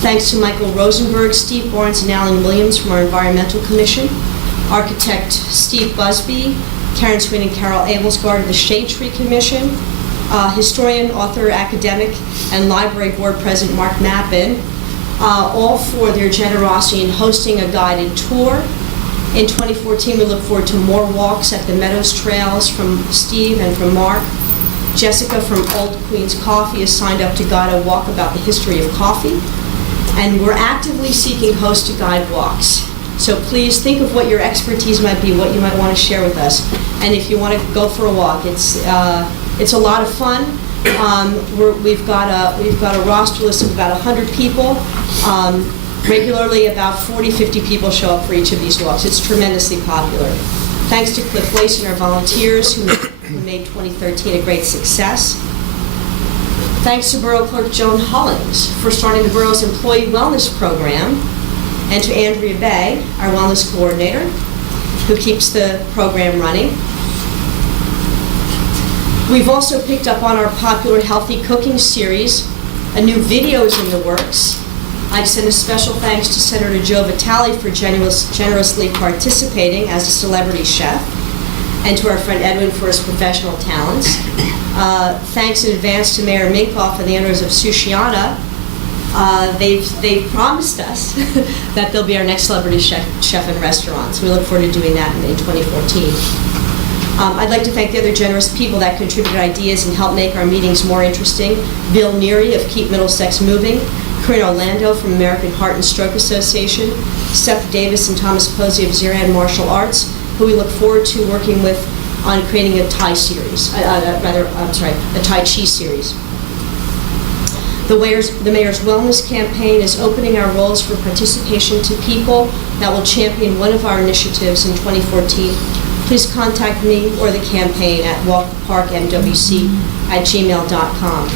thanks to Michael Rosenberg, Steve Barnes, and Alan Williams from our Environmental Commission, architect Steve Busby, Karen Swin and Carol Abelsgard of the Shade Tree Commission, historian, author, academic, and library board president Mark Mappin, all for their generosity in hosting a guided tour. In 2014, we look forward to more walks at the Meadows Trails from Steve and from Mark. Jessica from Old Queen's Coffee has signed up to guide a walk about the history of coffee. And we're actively seeking hosts to guide walks. So please think of what your expertise might be, what you might want to share with us. And if you want to go for a walk, it's a lot of fun. We've got a roster list of about 100 people. Regularly, about 40, 50 people show up for each of these walks. It's tremendously popular. Thanks to Cliff Lace and our volunteers who made 2013 a great success. Thanks to Borough Clerk Joan Hollings for starting the borough's employee wellness program, and to Andrea Bay, our wellness coordinator, who keeps the program running. We've also picked up on our popular healthy cooking series. A new video is in the works. I send a special thanks to Senator Joe Vitale for generously participating as a celebrity chef, and to our friend Edwin for his professional talents. Thanks in advance to Mayor Minkoff and the owners of Sushiana. They've promised us that they'll be our next celebrity chef and restaurant, so we look forward to doing that in 2014. I'd like to thank the other generous people that contributed ideas and helped make our meetings more interesting. Bill Neary of Keep Middlesex Moving, Corinne Orlando from American Heart and Stroke Association, Seth Davis and Thomas Posey of Ziran Martial Arts, who we look forward to working with on creating a Thai series, a Tai Chi series. The Mayor's Wellness Campaign is opening our roles for participation to people that will champion one of our initiatives in 2014. Please contact me or the campaign at walktheparkmwc@gmail.com.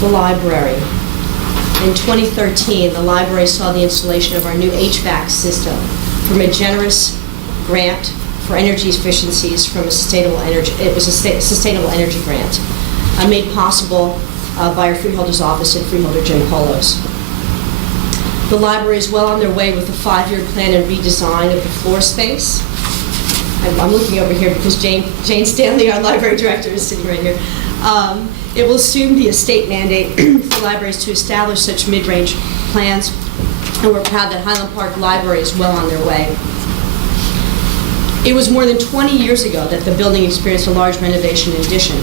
The library. In 2013, the library saw the installation of our new HVAC system from a generous grant for energy efficiencies from a sustainable energy. It was a sustainable energy grant, made possible by our freeholder's office and freeholder Jim Polos. The library is well on their way with a 5-year plan and redesign of the floor space. I'm looking over here because Jane Stanley, our library director, is sitting right here. It will soon be a state mandate for libraries to establish such mid-range plans, and we're proud that Highland Park Library is well on their way. It was more than 20 years ago that the building experienced a large renovation and addition,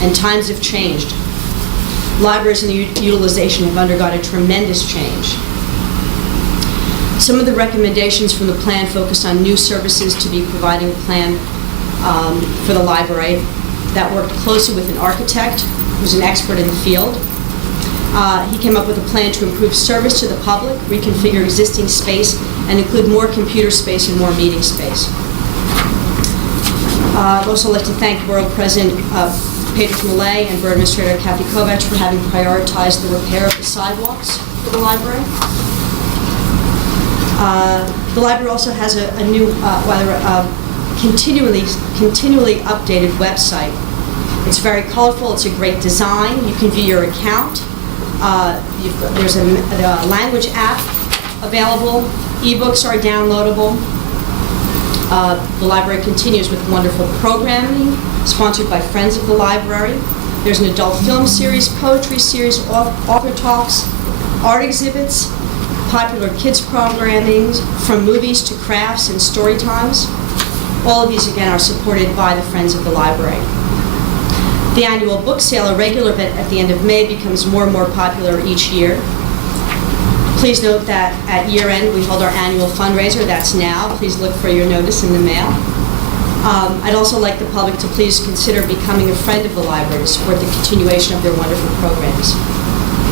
and times have changed. Libraries and the utilization have undergone a tremendous change. Some of the recommendations from the plan focused on new services to be providing a plan for the library that worked closely with an architect who's an expert in the field. He came up with a plan to improve service to the public, reconfigure existing space, and include more computer space and more meeting space. I'd also like to thank Borough President Pedro Millay and Borough Administrator Kathy Kovacs for having prioritized the repair of the sidewalks for the library. The library also has a new, continually updated website. It's very colorful. It's a great design. You can view your account. There's a language app available. Ebooks are downloadable. The library continues with wonderful programming sponsored by Friends of the Library. There's an adult film series, poetry series, author talks, art exhibits, popular kids programming, from movies to crafts and story times. All of these, again, are supported by the Friends of the Library. The annual book sale, a regular event at the end of May, becomes more and more popular each year. Please note that at year end, we hold our annual fundraiser. That's now. Please look for your notice in the mail. I'd also like the public to please consider becoming a friend of the library to support the continuation of their wonderful programs.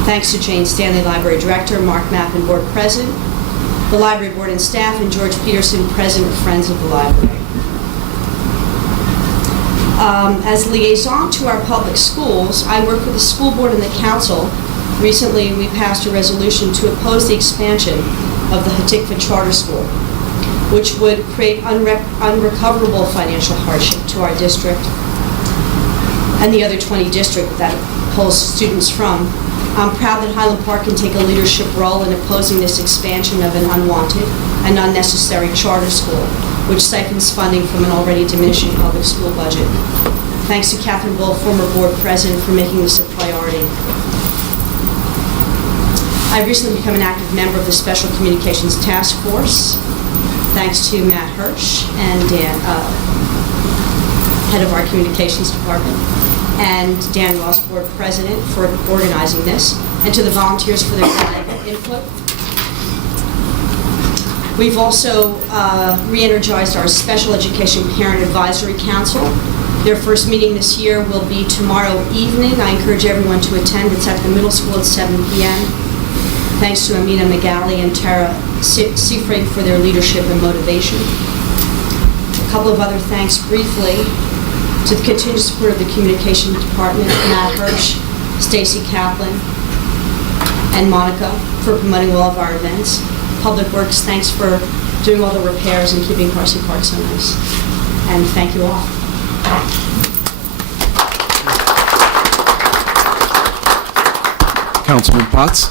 Thanks to Jane Stanley, Library Director, Mark Mappin, Board President, the Library Board and staff, and George Peterson, President of Friends of the Library. As liaison to our public schools, I work with the school board and the council. Recently, we passed a resolution to oppose the expansion of the Hatikva Charter School, which would create unrecoverable financial hardship to our district and the other 20 districts that it pulls students from. I'm proud that Highland Park can take a leadership role in opposing this expansion of an unwanted and unnecessary charter school, which siphons funding from an already diminishing public school budget. Thanks to Catherine Bull, former board president, for making this a priority. I've recently become an active member of the Special Communications Task Force, thanks to Matt Hirsch and Dan, head of our communications department, and Dan Ross, board president, for organizing this, and to the volunteers for their valuable input. We've also re-energized our Special Education Parent Advisory Council. Their first meeting this year will be tomorrow evening. I encourage everyone to attend. It's at the middle school at 7 p.m. Thanks to Amina Magali and Tara Seafrig for their leadership and motivation. A couple of other thanks briefly to the continued support of the Communication Department, Matt Hirsch, Stacy Kaplan, and Monica for promoting all of our events. Public Works, thanks for doing all the repairs and keeping Parsi Park so nice. And thank you all. Councilman Potts?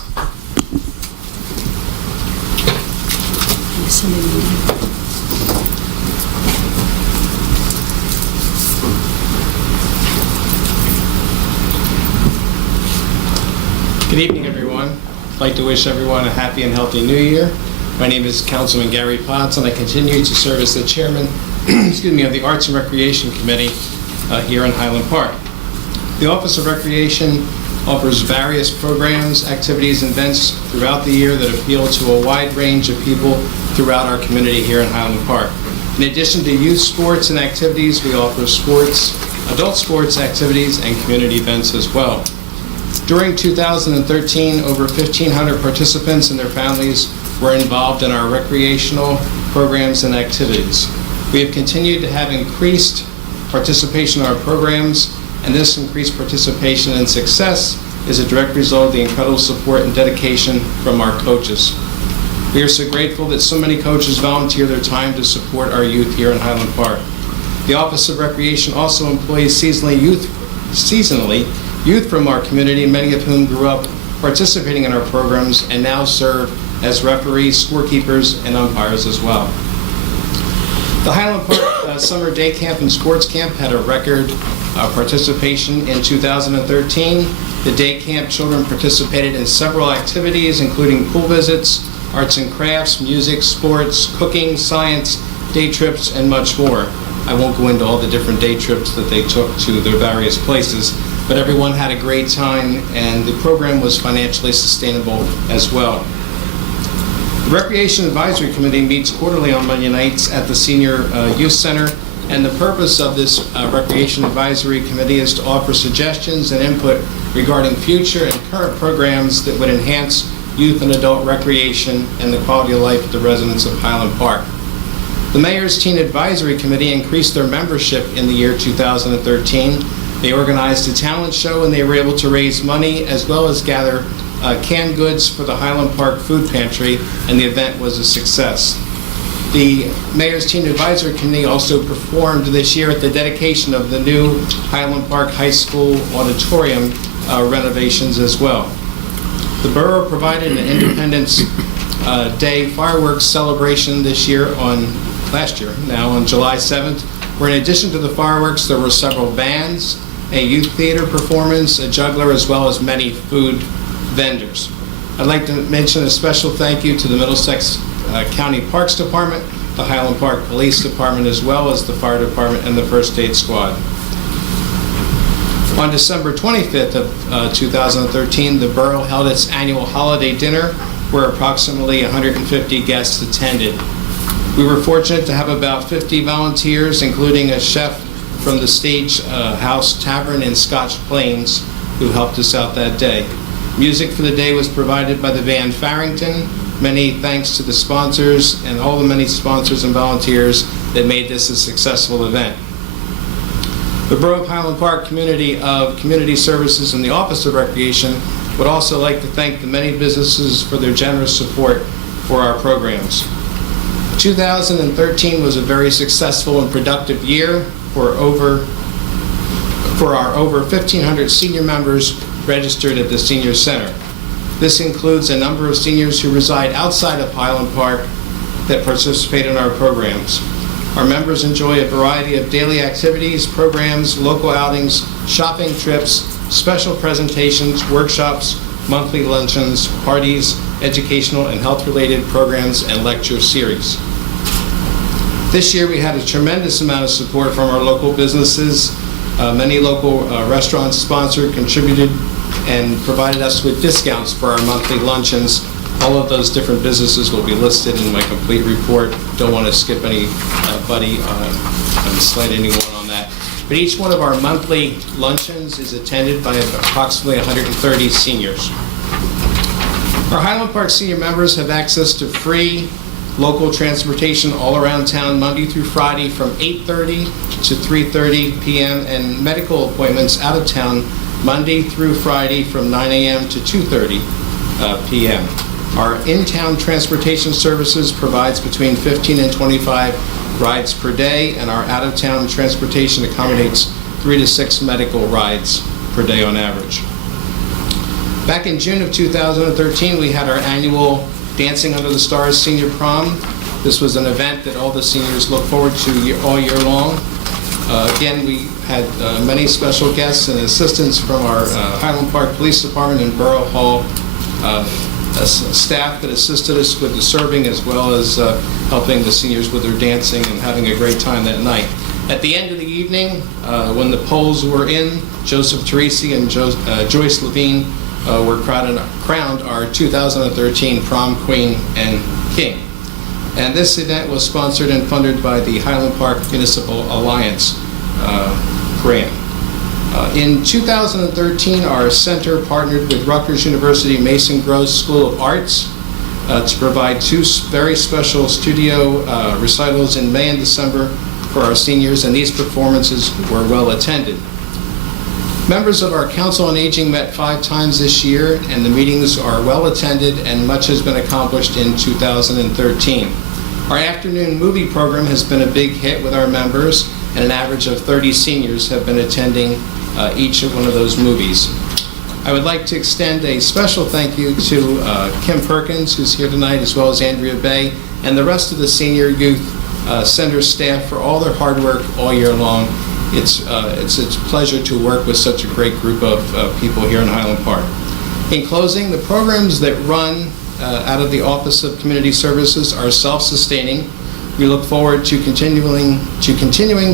Good evening, everyone. I'd like to wish everyone a happy and healthy new year. My name is Councilman Gary Potts, and I continue to serve as the chairman excuse me, of the Arts and Recreation Committee here in Highland Park. The Office of Recreation offers various programs, activities, and events throughout the year that appeal to a wide range of people throughout our community here in Highland Park. In addition to youth sports and activities, we offer sports, adult sports activities, and community events as well. During 2013, over 1,500 participants and their families were involved in our recreational programs and activities. We have continued to have increased participation in our programs, and this increased participation and success is a direct result of the incredible support and dedication from our coaches. We are so grateful that so many coaches volunteer their time to support our youth here in Highland Park. The Office of Recreation also employs seasonally youth from our community, many of whom grew up participating in our programs and now serve as referees, scorekeepers, and umpires as well. The Highland Park Summer Day Camp and Sports Camp had a record participation in 2013. The day camp children participated in several activities, including pool visits, arts and crafts, music, sports, cooking, science, day trips, and much more. I won't go into all the different day trips that they took to their various places, but everyone had a great time, and the program was financially sustainable as well. The Recreation Advisory Committee meets quarterly on Monday nights at the Senior Youth Center, and the purpose of this Recreation Advisory Committee is to offer suggestions and input regarding future and current programs that would enhance youth and adult recreation and the quality of life of the residents of Highland Park. The Mayor's Teen Advisory Committee increased their membership in the year 2013. They organized a talent show, and they were able to raise money as well as gather canned goods for the Highland Park Food Pantry, and the event was a success. The Mayor's Teen Advisory Committee also performed this year at the dedication of the new Highland Park High School auditorium renovations as well. The borough provided an Independence Day fireworks celebration last year, on July 7th, where in addition to the fireworks, there were several bands, a youth theater performance, a juggler, as well as many food vendors. I'd like to mention a special thank you to the Middlesex County Parks Department, the Highland Park Police Department, as well as the Fire Department and the First Aid Squad. On December 25th of 2013, the borough held its annual holiday dinner, where approximately 150 guests attended. We were fortunate to have about 50 volunteers, including a chef from the Stage House Tavern in Scotch Plains, who helped us out that day. Music for the day was provided by the band Farrington. Many thanks to the sponsors and all the many sponsors and volunteers that made this a successful event. The Borough of Highland Park Community of Community Services and the Office of Recreation would also like to thank the many businesses for their generous support for our programs. 2013 was a very successful and productive year for our over 1,500 senior members registered at the Senior Center. This includes a number of seniors who reside outside of Highland Park that participate in our programs. Our members enjoy a variety of daily activities, programs, local outings, shopping trips, special presentations, workshops, monthly luncheons, parties, educational and health-related programs, and lecture series. This year, we had a tremendous amount of support from our local businesses. Many local restaurants sponsored, contributed, and provided us with discounts for our monthly luncheons. All of those different businesses will be listed in my complete report. Don't want to skip anybody and slight anyone on that. But each one of our monthly luncheons is attended by approximately 130 seniors. Our Highland Park senior members have access to free local transportation all around town Monday through Friday from 8:30 to 3:30 p.m. and medical appointments out of town Monday through Friday from 9 a.m. to 2:30 p.m. Our in-town transportation services provides between 15 and 25 rides per day, and our out-of-town transportation accommodates 3 to 6 medical rides per day on average. Back in June of 2013, we had our annual Dancing Under the Stars Senior Prom. This was an event that all the seniors look forward to all year long. Again, we had many special guests and assistants from our Highland Park Police Department and Borough Hall staff that assisted us with the serving, as well as helping the seniors with their dancing and having a great time that night. At the end of the evening, when the polls were in, Joseph Teresi and Joyce Levine were crowned our 2013 Prom Queen and King. And this event was sponsored and funded by the Highland Park Municipal Alliance grant. In 2013, our center partnered with Rutgers University Mason Gross School of Arts to provide 2 very special studio recitals in May and December for our seniors, and these performances were well attended. Members of our Council on Aging met 5 times this year, and the meetings are well attended, and much has been accomplished in 2013. Our afternoon movie program has been a big hit with our members, and an average of 30 seniors have been attending each of one of those movies. I would like to extend a special thank you to Kim Perkins, who's here tonight, as well as Andrea Bay, and the rest of the Senior Youth Center staff for all their hard work all year long. It's a pleasure to work with such a great group of people here in Highland Park. In closing, the programs that run out of the Office of Community Services are self-sustaining. We look forward to continuing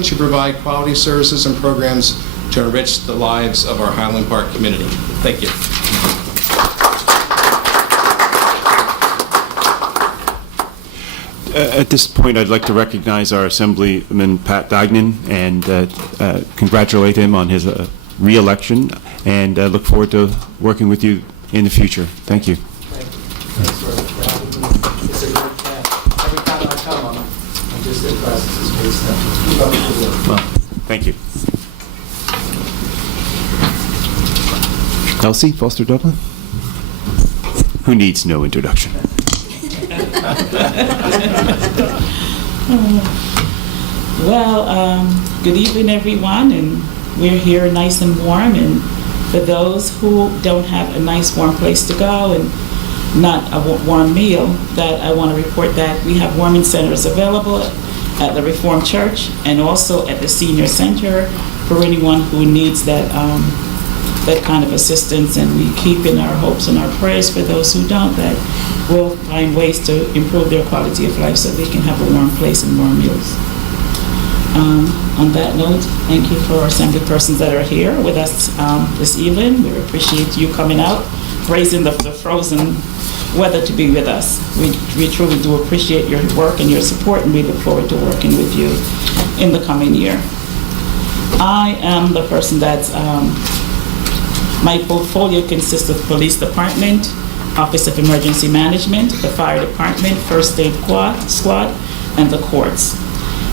to provide quality services and programs to enrich the lives of our Highland Park community. Thank you. At this point, I'd like to recognize our Assemblyman Pat Dagnan and congratulate him on his re-election, and look forward to working with you in the future. Thank you. Thanks for that. It's a great plan. Every time I come, I'm just impressed. This is great stuff. Keep up the good work. Well, thank you. Elsie Foster Dublin, who needs no introduction. Well, good evening, everyone, and we're here nice and warm. And for those who don't have a nice warm place to go and not a warm meal, that I want to report that we have warming centers available at the Reformed Church and also at the Senior Center for anyone who needs that that kind of assistance. And we keep in our hopes and our prayers for those who don't, that we'll find ways to improve their quality of life so they can have a warm place and warm meals. On that note, thank you for our assembly persons that are here with us this evening. We appreciate you coming out, braving the frozen weather to be with us. We truly do appreciate your work and your support, and we look forward to working with you in the coming year. I am the person that's, my portfolio consists of Police Department, Office of Emergency Management, the Fire Department, First Aid Squad, and the courts.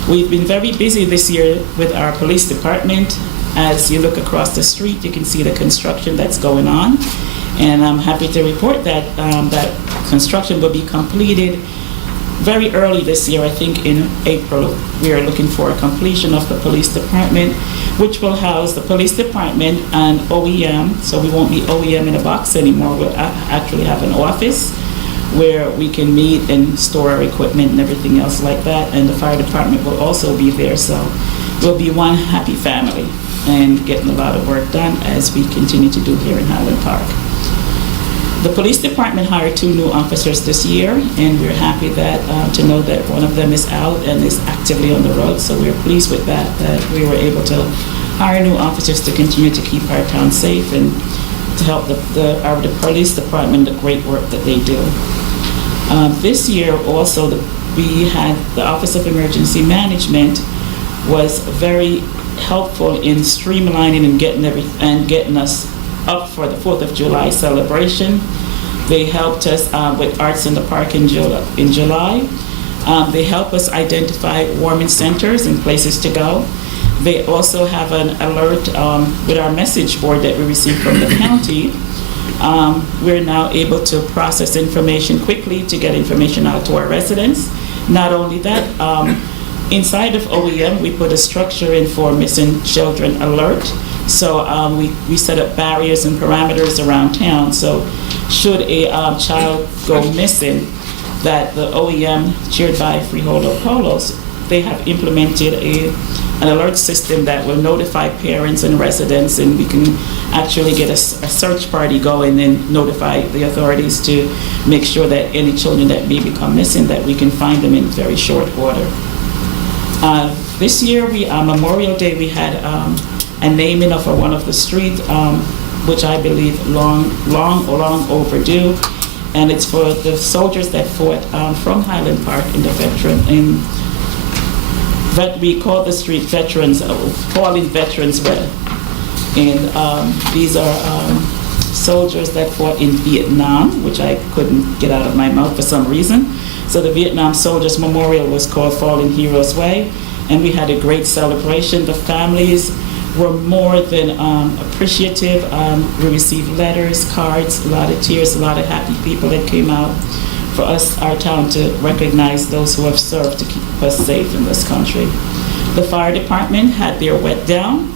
We've been very busy this year with our police department. As you look across the street, you can see the construction that's going on. And I'm happy to report that that construction will be completed very early this year. I think in April, we are looking for a completion of the police department, which will house the police department and OEM. So we won't be OEM in a box anymore. We'll actually have an office where we can meet and store our equipment and everything else like that. And the fire department will also be there, so we'll be one happy family and getting a lot of work done as we continue to do here in Highland Park. The police department hired 2 new officers this year, and we're happy that to know that one of them is out and is actively on the road. So we're pleased with that we were able to hire new officers to continue to keep our town safe and to help our police department, the great work that they do. This year also, we had the Office of Emergency Management was very helpful in streamlining and getting us up for the 4th of July celebration. They helped us with Arts in the Park in July. They help us identify warming centers and places to go. They also have an alert with our message board that we received from the county. We're now able to process information quickly to get information out to our residents. Not only that, inside of OEM, we put a structure in for missing children alert. So we set up barriers and parameters around town. So should a child go missing, that the OEM, chaired by Freeholder Polos, they have implemented an alert system that will notify parents and residents, and we can actually get a search party going and notify the authorities to make sure that any children that may become missing, that we can find them in very short order. This year, Memorial Day, we had a naming of one of the streets, which I believe long overdue, and it's for the soldiers that fought from Highland Park in the veteran. We call the street Veterans, Fallen Veterans Way. And these are soldiers that fought in Vietnam, which I couldn't get out of my mouth for some reason. So the Vietnam Soldiers Memorial was called Fallen Heroes Way, and we had a great celebration. The families were more than appreciative. We received letters, cards, a lot of tears, a lot of happy people that came out for us, our town, to recognize those who have served to keep us safe in this country. The fire department had their wet down,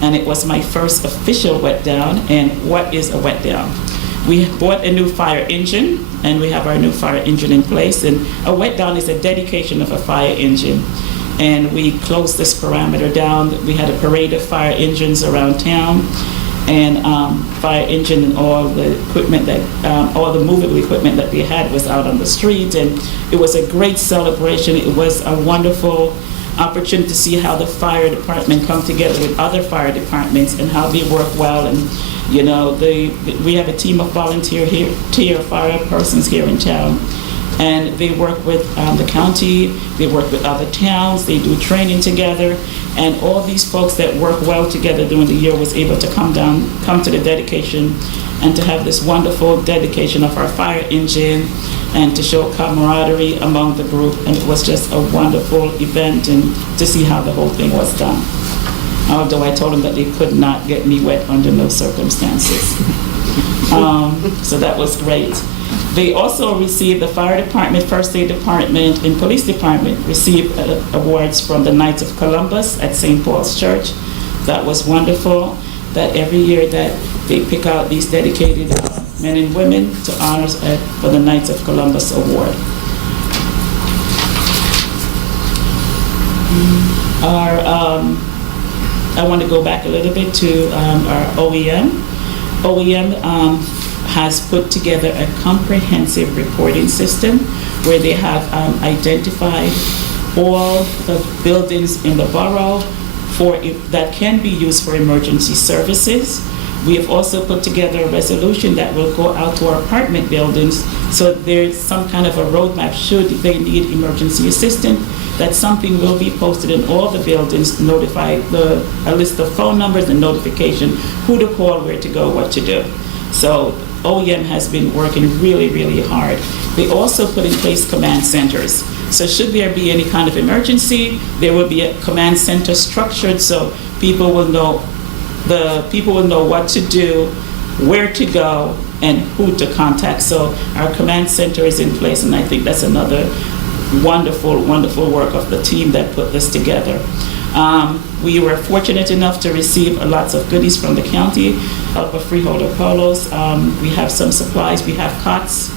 and it was my first official wet down. And what is a wet down? We bought a new fire engine, and we have our new fire engine in place. And a wet down is a dedication of a fire engine. And we closed this parameter down. We had a parade of fire engines around town, and fire engine and all the equipment all the movable equipment that they had was out on the street, and it was a great celebration. It was a wonderful opportunity to see how the fire department come together with other fire departments and how they work well. And you know, we have a team of volunteer fire persons here in town, and they work with the county, they work with other towns, they do training together, and all these folks that work well together during the year was able to come to the dedication and to have this wonderful dedication of our fire engine and to show camaraderie among the group. And it was just a wonderful event, and to see how the whole thing was done. Although I told them that they could not get me wet under no circumstances. So that was great. They also received, the fire department, first aid department, and police department received awards from the Knights of Columbus at St. Paul's Church. That was wonderful, that every year that they pick out these dedicated men and women to honor for the Knights of Columbus Award. I want to go back a little bit to our OEM. OEM has put together a comprehensive reporting system where they have identified all the buildings in the borough that can be used for emergency services. We have also put together a resolution that will go out to our apartment buildings, so there's some kind of a roadmap should they need emergency assistance, that something will be posted in all the buildings to notify a list of phone numbers and notification, who to call, where to go, what to do. So OEM has been working really, really hard. They also put in place command centers. So should there be any kind of emergency, there will be a command center structured so people will know what to do, where to go, and who to contact. So our command center is in place, and I think that's another wonderful, wonderful work of the team that put this together. We were fortunate enough to receive lots of goodies from the county, help of Freeholder Polos. We have some supplies, we have cots,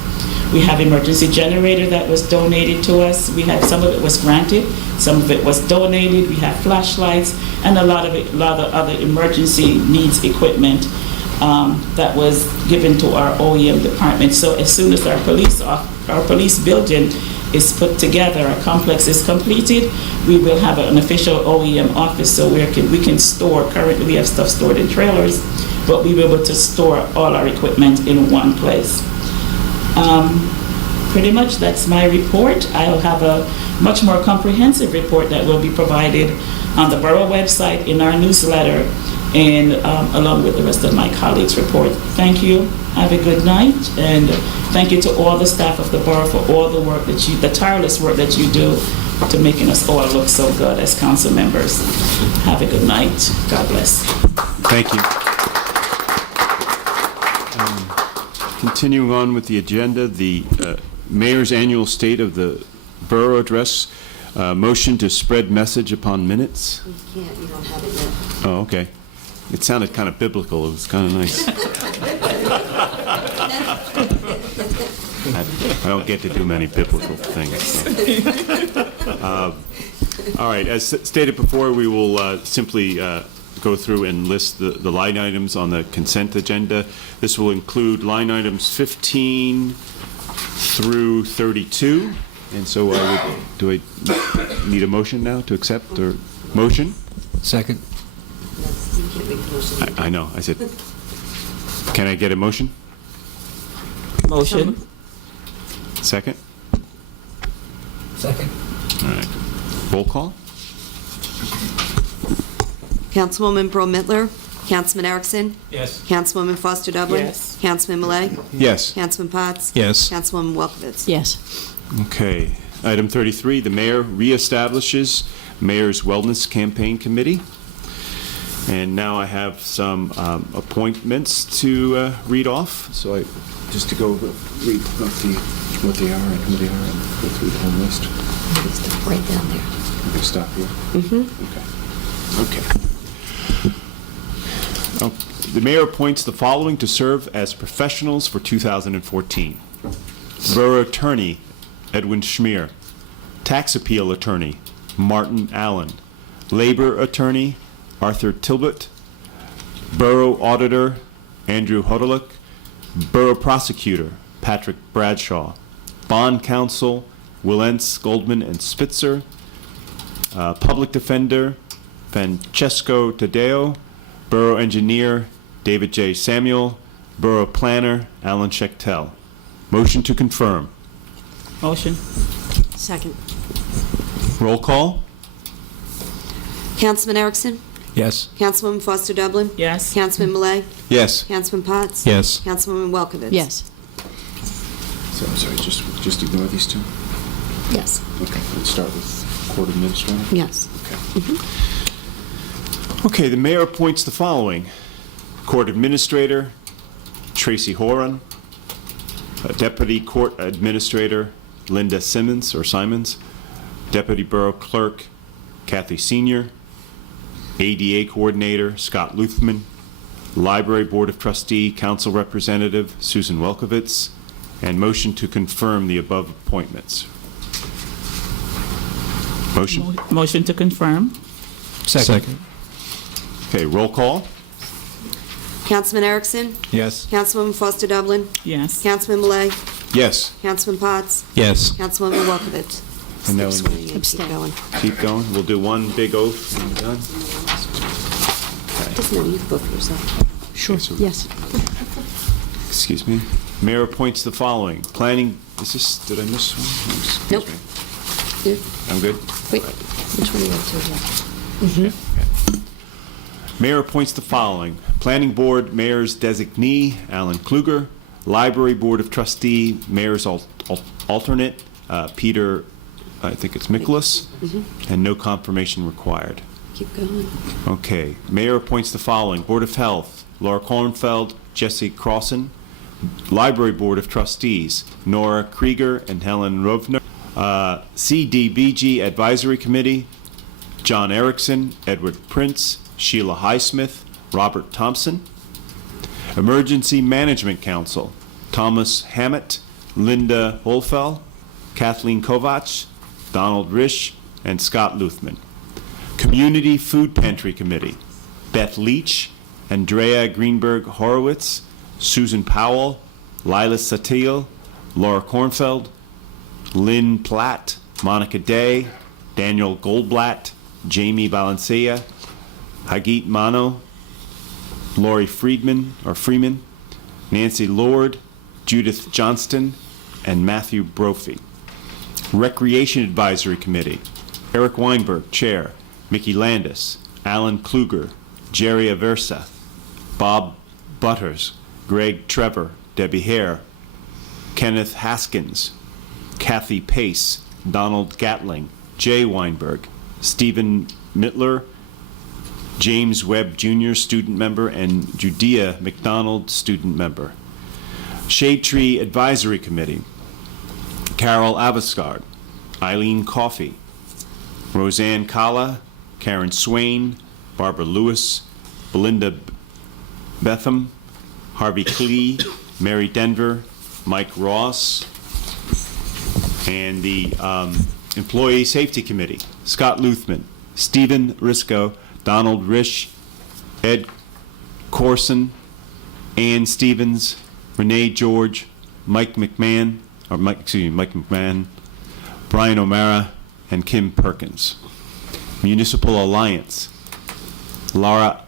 We have emergency generator that was donated to us. We have, some of it was granted, some of it was donated. We have flashlights and a lot of other emergency needs equipment that was given to our OEM department. So as soon as our police building is put together, our complex is completed, we will have an official OEM office so we can store, currently we have stuff stored in trailers, but we will be able to store all our equipment in one place. Pretty much that's my report. I'll have a much more comprehensive report that will be provided on the borough website, in our newsletter, and along with the rest of my colleagues' report. Thank you. Have a good night, and thank you to all the staff of the borough for all the work that the tireless work that you do to making us all look so good as council members. Have a good night. God bless. Thank you. Continuing on with the agenda, the Mayor's Annual State of the Borough Address. Motion to spread message upon minutes. You can't, you don't have it yet. Oh, okay. It sounded kind of biblical. It was kind of nice. I don't get to do many biblical things. So. All right. As stated before, we will simply go through and list the line items on the consent agenda. This will include line items 15 through 32. And so do I need a motion now to accept, or motion? Second. You can't make the motion. I know. I said, can I get a motion? Motion. Second? Second. All right. Roll call? Councilwoman Bro Mittler, Councilman Erickson, Yes. Councilwoman Foster Dublin. Yes. Councilman Malay, Yes. Councilman Potts. Yes. Councilwoman Welkowitz. Yes. Okay. Item 33, the mayor reestablishes Mayor's Wellness Campaign Committee. And now I have some appointments to read off. So just to go read what they are and who they are and go through the whole list. It's right down there. We can stop here. Okay. The mayor appoints the following to serve as professionals for 2014. Borough Attorney Edwin Schmier. Tax Appeal Attorney Martin Allen. Labor Attorney Arthur Tilbert. Borough Auditor Andrew Hodelick. Borough Prosecutor Patrick Bradshaw. Bond Counsel Willence Goldman and Spitzer. Public Defender Francesco Tadeo. Borough Engineer David J. Samuel. Borough Planner Alan Schechtel. Motion to confirm. Motion. Second. Roll call? Councilman Erickson, Yes. Councilwoman Foster Dublin. Yes. Councilman Malay, Yes. Councilman Potts. Yes. Councilwoman Welkowitz. Yes. So I'm sorry, just ignore these two? Yes. Okay, let's start with Court Administrator. Yes. Okay, the mayor appoints the following. Court Administrator Tracy Horan. Deputy Court Administrator Linda Simmons or Simons. Deputy Borough Clerk Kathy Senior. ADA Coordinator Scott Luthman. Library Board of Trustee Council Representative Susan Welkowitz. And motion to confirm the above appointments. Motion? Motion to confirm. Second. Okay, roll call? Councilman Erickson, Yes. Councilwoman Foster Dublin, Yes. Councilman Malay, Yes. Councilman Potts, Yes. Councilwoman Welkowitz. And now Keep we swearing in, keep going. keep going. We'll do one big oath when we're done. Just no, you can vote for yourself. Sure. Yes. Excuse me. Mayor appoints the following. Planning, did I miss one? Excuse Nope. me. Good. I'm good? Wait, which one do you want to do? Mayor appoints the following. Planning Board, Mayor's designee, Alan Kluger. Library Board of Trustee, Mayor's alternate, Peter, I think it's Mikolas. And no confirmation required. Keep going. Okay. Mayor appoints the following. Board of Health, Laura Kornfeld, Jesse Crossan. Library Board of Trustees, Nora Krieger and Helen Rovner. CDBG Advisory Committee, John Erickson, Edward Prince, Sheila Highsmith, Robert Thompson. Emergency Management Council, Thomas Hammett, Linda Holfeld, Kathleen Kovach, Donald Risch, and Scott Luthman. Community Food Pantry Committee, Beth Leach, Andrea Greenberg Horowitz, Susan Powell, Lila Satil, Laura Kornfeld, Lynn Platt, Monica Day, Daniel Goldblatt, Jamie Valencia, Hagit Mano, Lori Freeman, Nancy Lord, Judith Johnston, and Matthew Brophy. Recreation Advisory Committee, Eric Weinberg, Chair, Mickey Landis, Alan Kluger, Jerry Aversa, Bob Butters, Greg Trevor, Debbie Hare, Kenneth Haskins, Kathy Pace, Donald Gatling, Jay Weinberg, Stephen Mittler, James Webb Jr., student member, and Judea McDonald, student member. Shade Tree Advisory Committee, Carol Avascard, Eileen Coffey, Roseanne Kala, Karen Swain, Barbara Lewis, Belinda Betham, Harvey Klee, Mary Denver, Mike Ross, and the Employee Safety Committee, Scott Luthman, Stephen Risco, Donald Risch, Ed Corson, Ann Stevens, Renee George, Mike McMahon, Brian O'Mara, and Kim Perkins. Municipal Alliance, Laura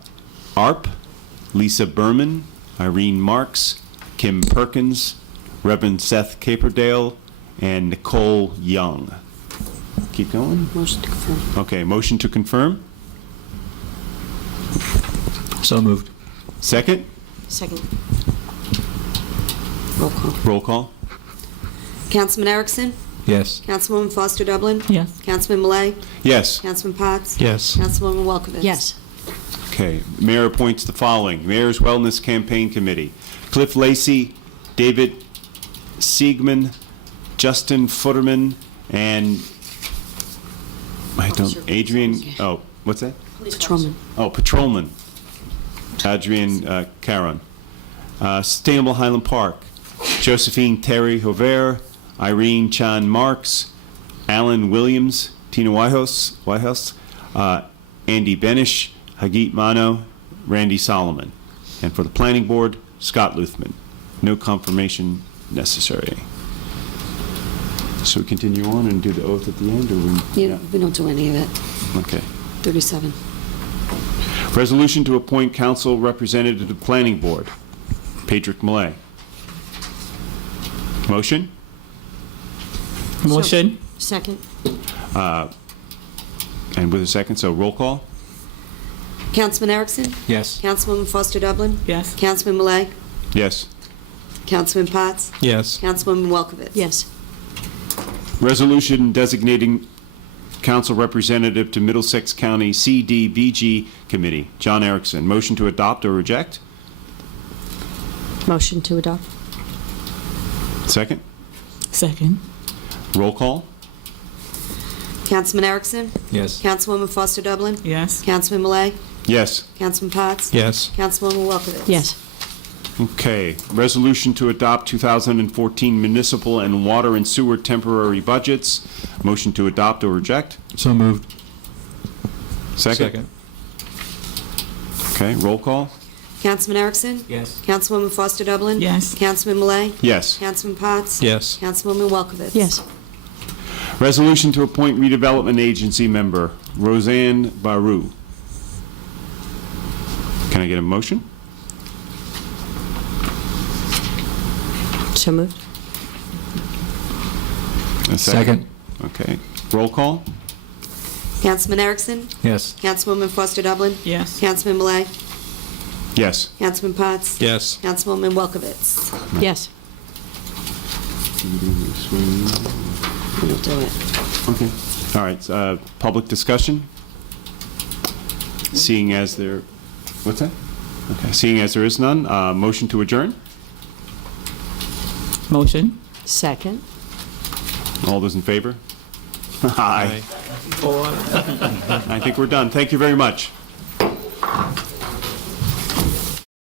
Arp, Lisa Berman, Irene Marks, Kim Perkins, Reverend Seth Caperdale, and Nicole Young. Keep going? Motion to confirm. Okay, motion to confirm. So moved. Second? Second. Roll call. Roll call. Councilman Erickson? Yes. Councilwoman Foster Dublin? Yes. Councilman Malay? Yes. Councilman Potts? Yes. Councilwoman Welkowitz? Yes. Okay, Mayor appoints the following. Mayor's Wellness Campaign Committee, Cliff Lacey, David Siegman, Justin Futterman, and Adrian, what's that? Patrolman. Oh, Patrolman, Adrian Caron. Sustainable Highland Park, Josephine Terry Hover, Irene Chan Marks, Alan Williams, Tina Whitehouse, Andy Benish, Hagit Mano, Randy Solomon. And for the Planning Board, Scott Luthman. No confirmation necessary. So we continue on and do the oath at the end, or We don't do any of it. Okay. 37. Resolution to appoint council representative to the Planning Board, Patrick Malay. Motion? Motion? Second. And with a second, so roll call? Councilman Erickson? Yes. Councilwoman Foster Dublin? Yes. Councilman Malay? Yes. Councilman Potts? Yes. Councilwoman Welkowitz? Yes. Resolution designating council representative to Middlesex County CDBG Committee, John Erickson. Motion to adopt or reject? Motion to adopt. Second? Second? Roll call? Councilman Erickson? Yes. Councilwoman Foster Dublin? Yes. Councilman Malay? Yes. Councilman Potts? Yes. Councilwoman Welkowitz? Yes. Okay. Resolution to adopt 2014 municipal and water and sewer temporary budgets. Motion to adopt or reject? So moved. Second? Okay. Roll call? Councilman Erickson? Yes. Councilwoman Foster Dublin? Yes. Councilman Malay? Yes. Councilman Potts? Yes. Councilwoman Welkowitz? Yes. Resolution to appoint redevelopment agency member, Roseanne Baru. Can I get a motion? So moved. A Second. Okay. Roll call? Councilman Erickson? Yes. Councilwoman Foster Dublin? Yes. Councilman Malay? Yes. Councilman Potts? Yes. Councilwoman Welkowitz? Yes. We'll do it. Okay. All right. Public discussion? Seeing as there, what's that? Okay. Seeing as there is none, motion to adjourn? Motion? Second. All those in favor? Aye. I think we're done. Thank you very much.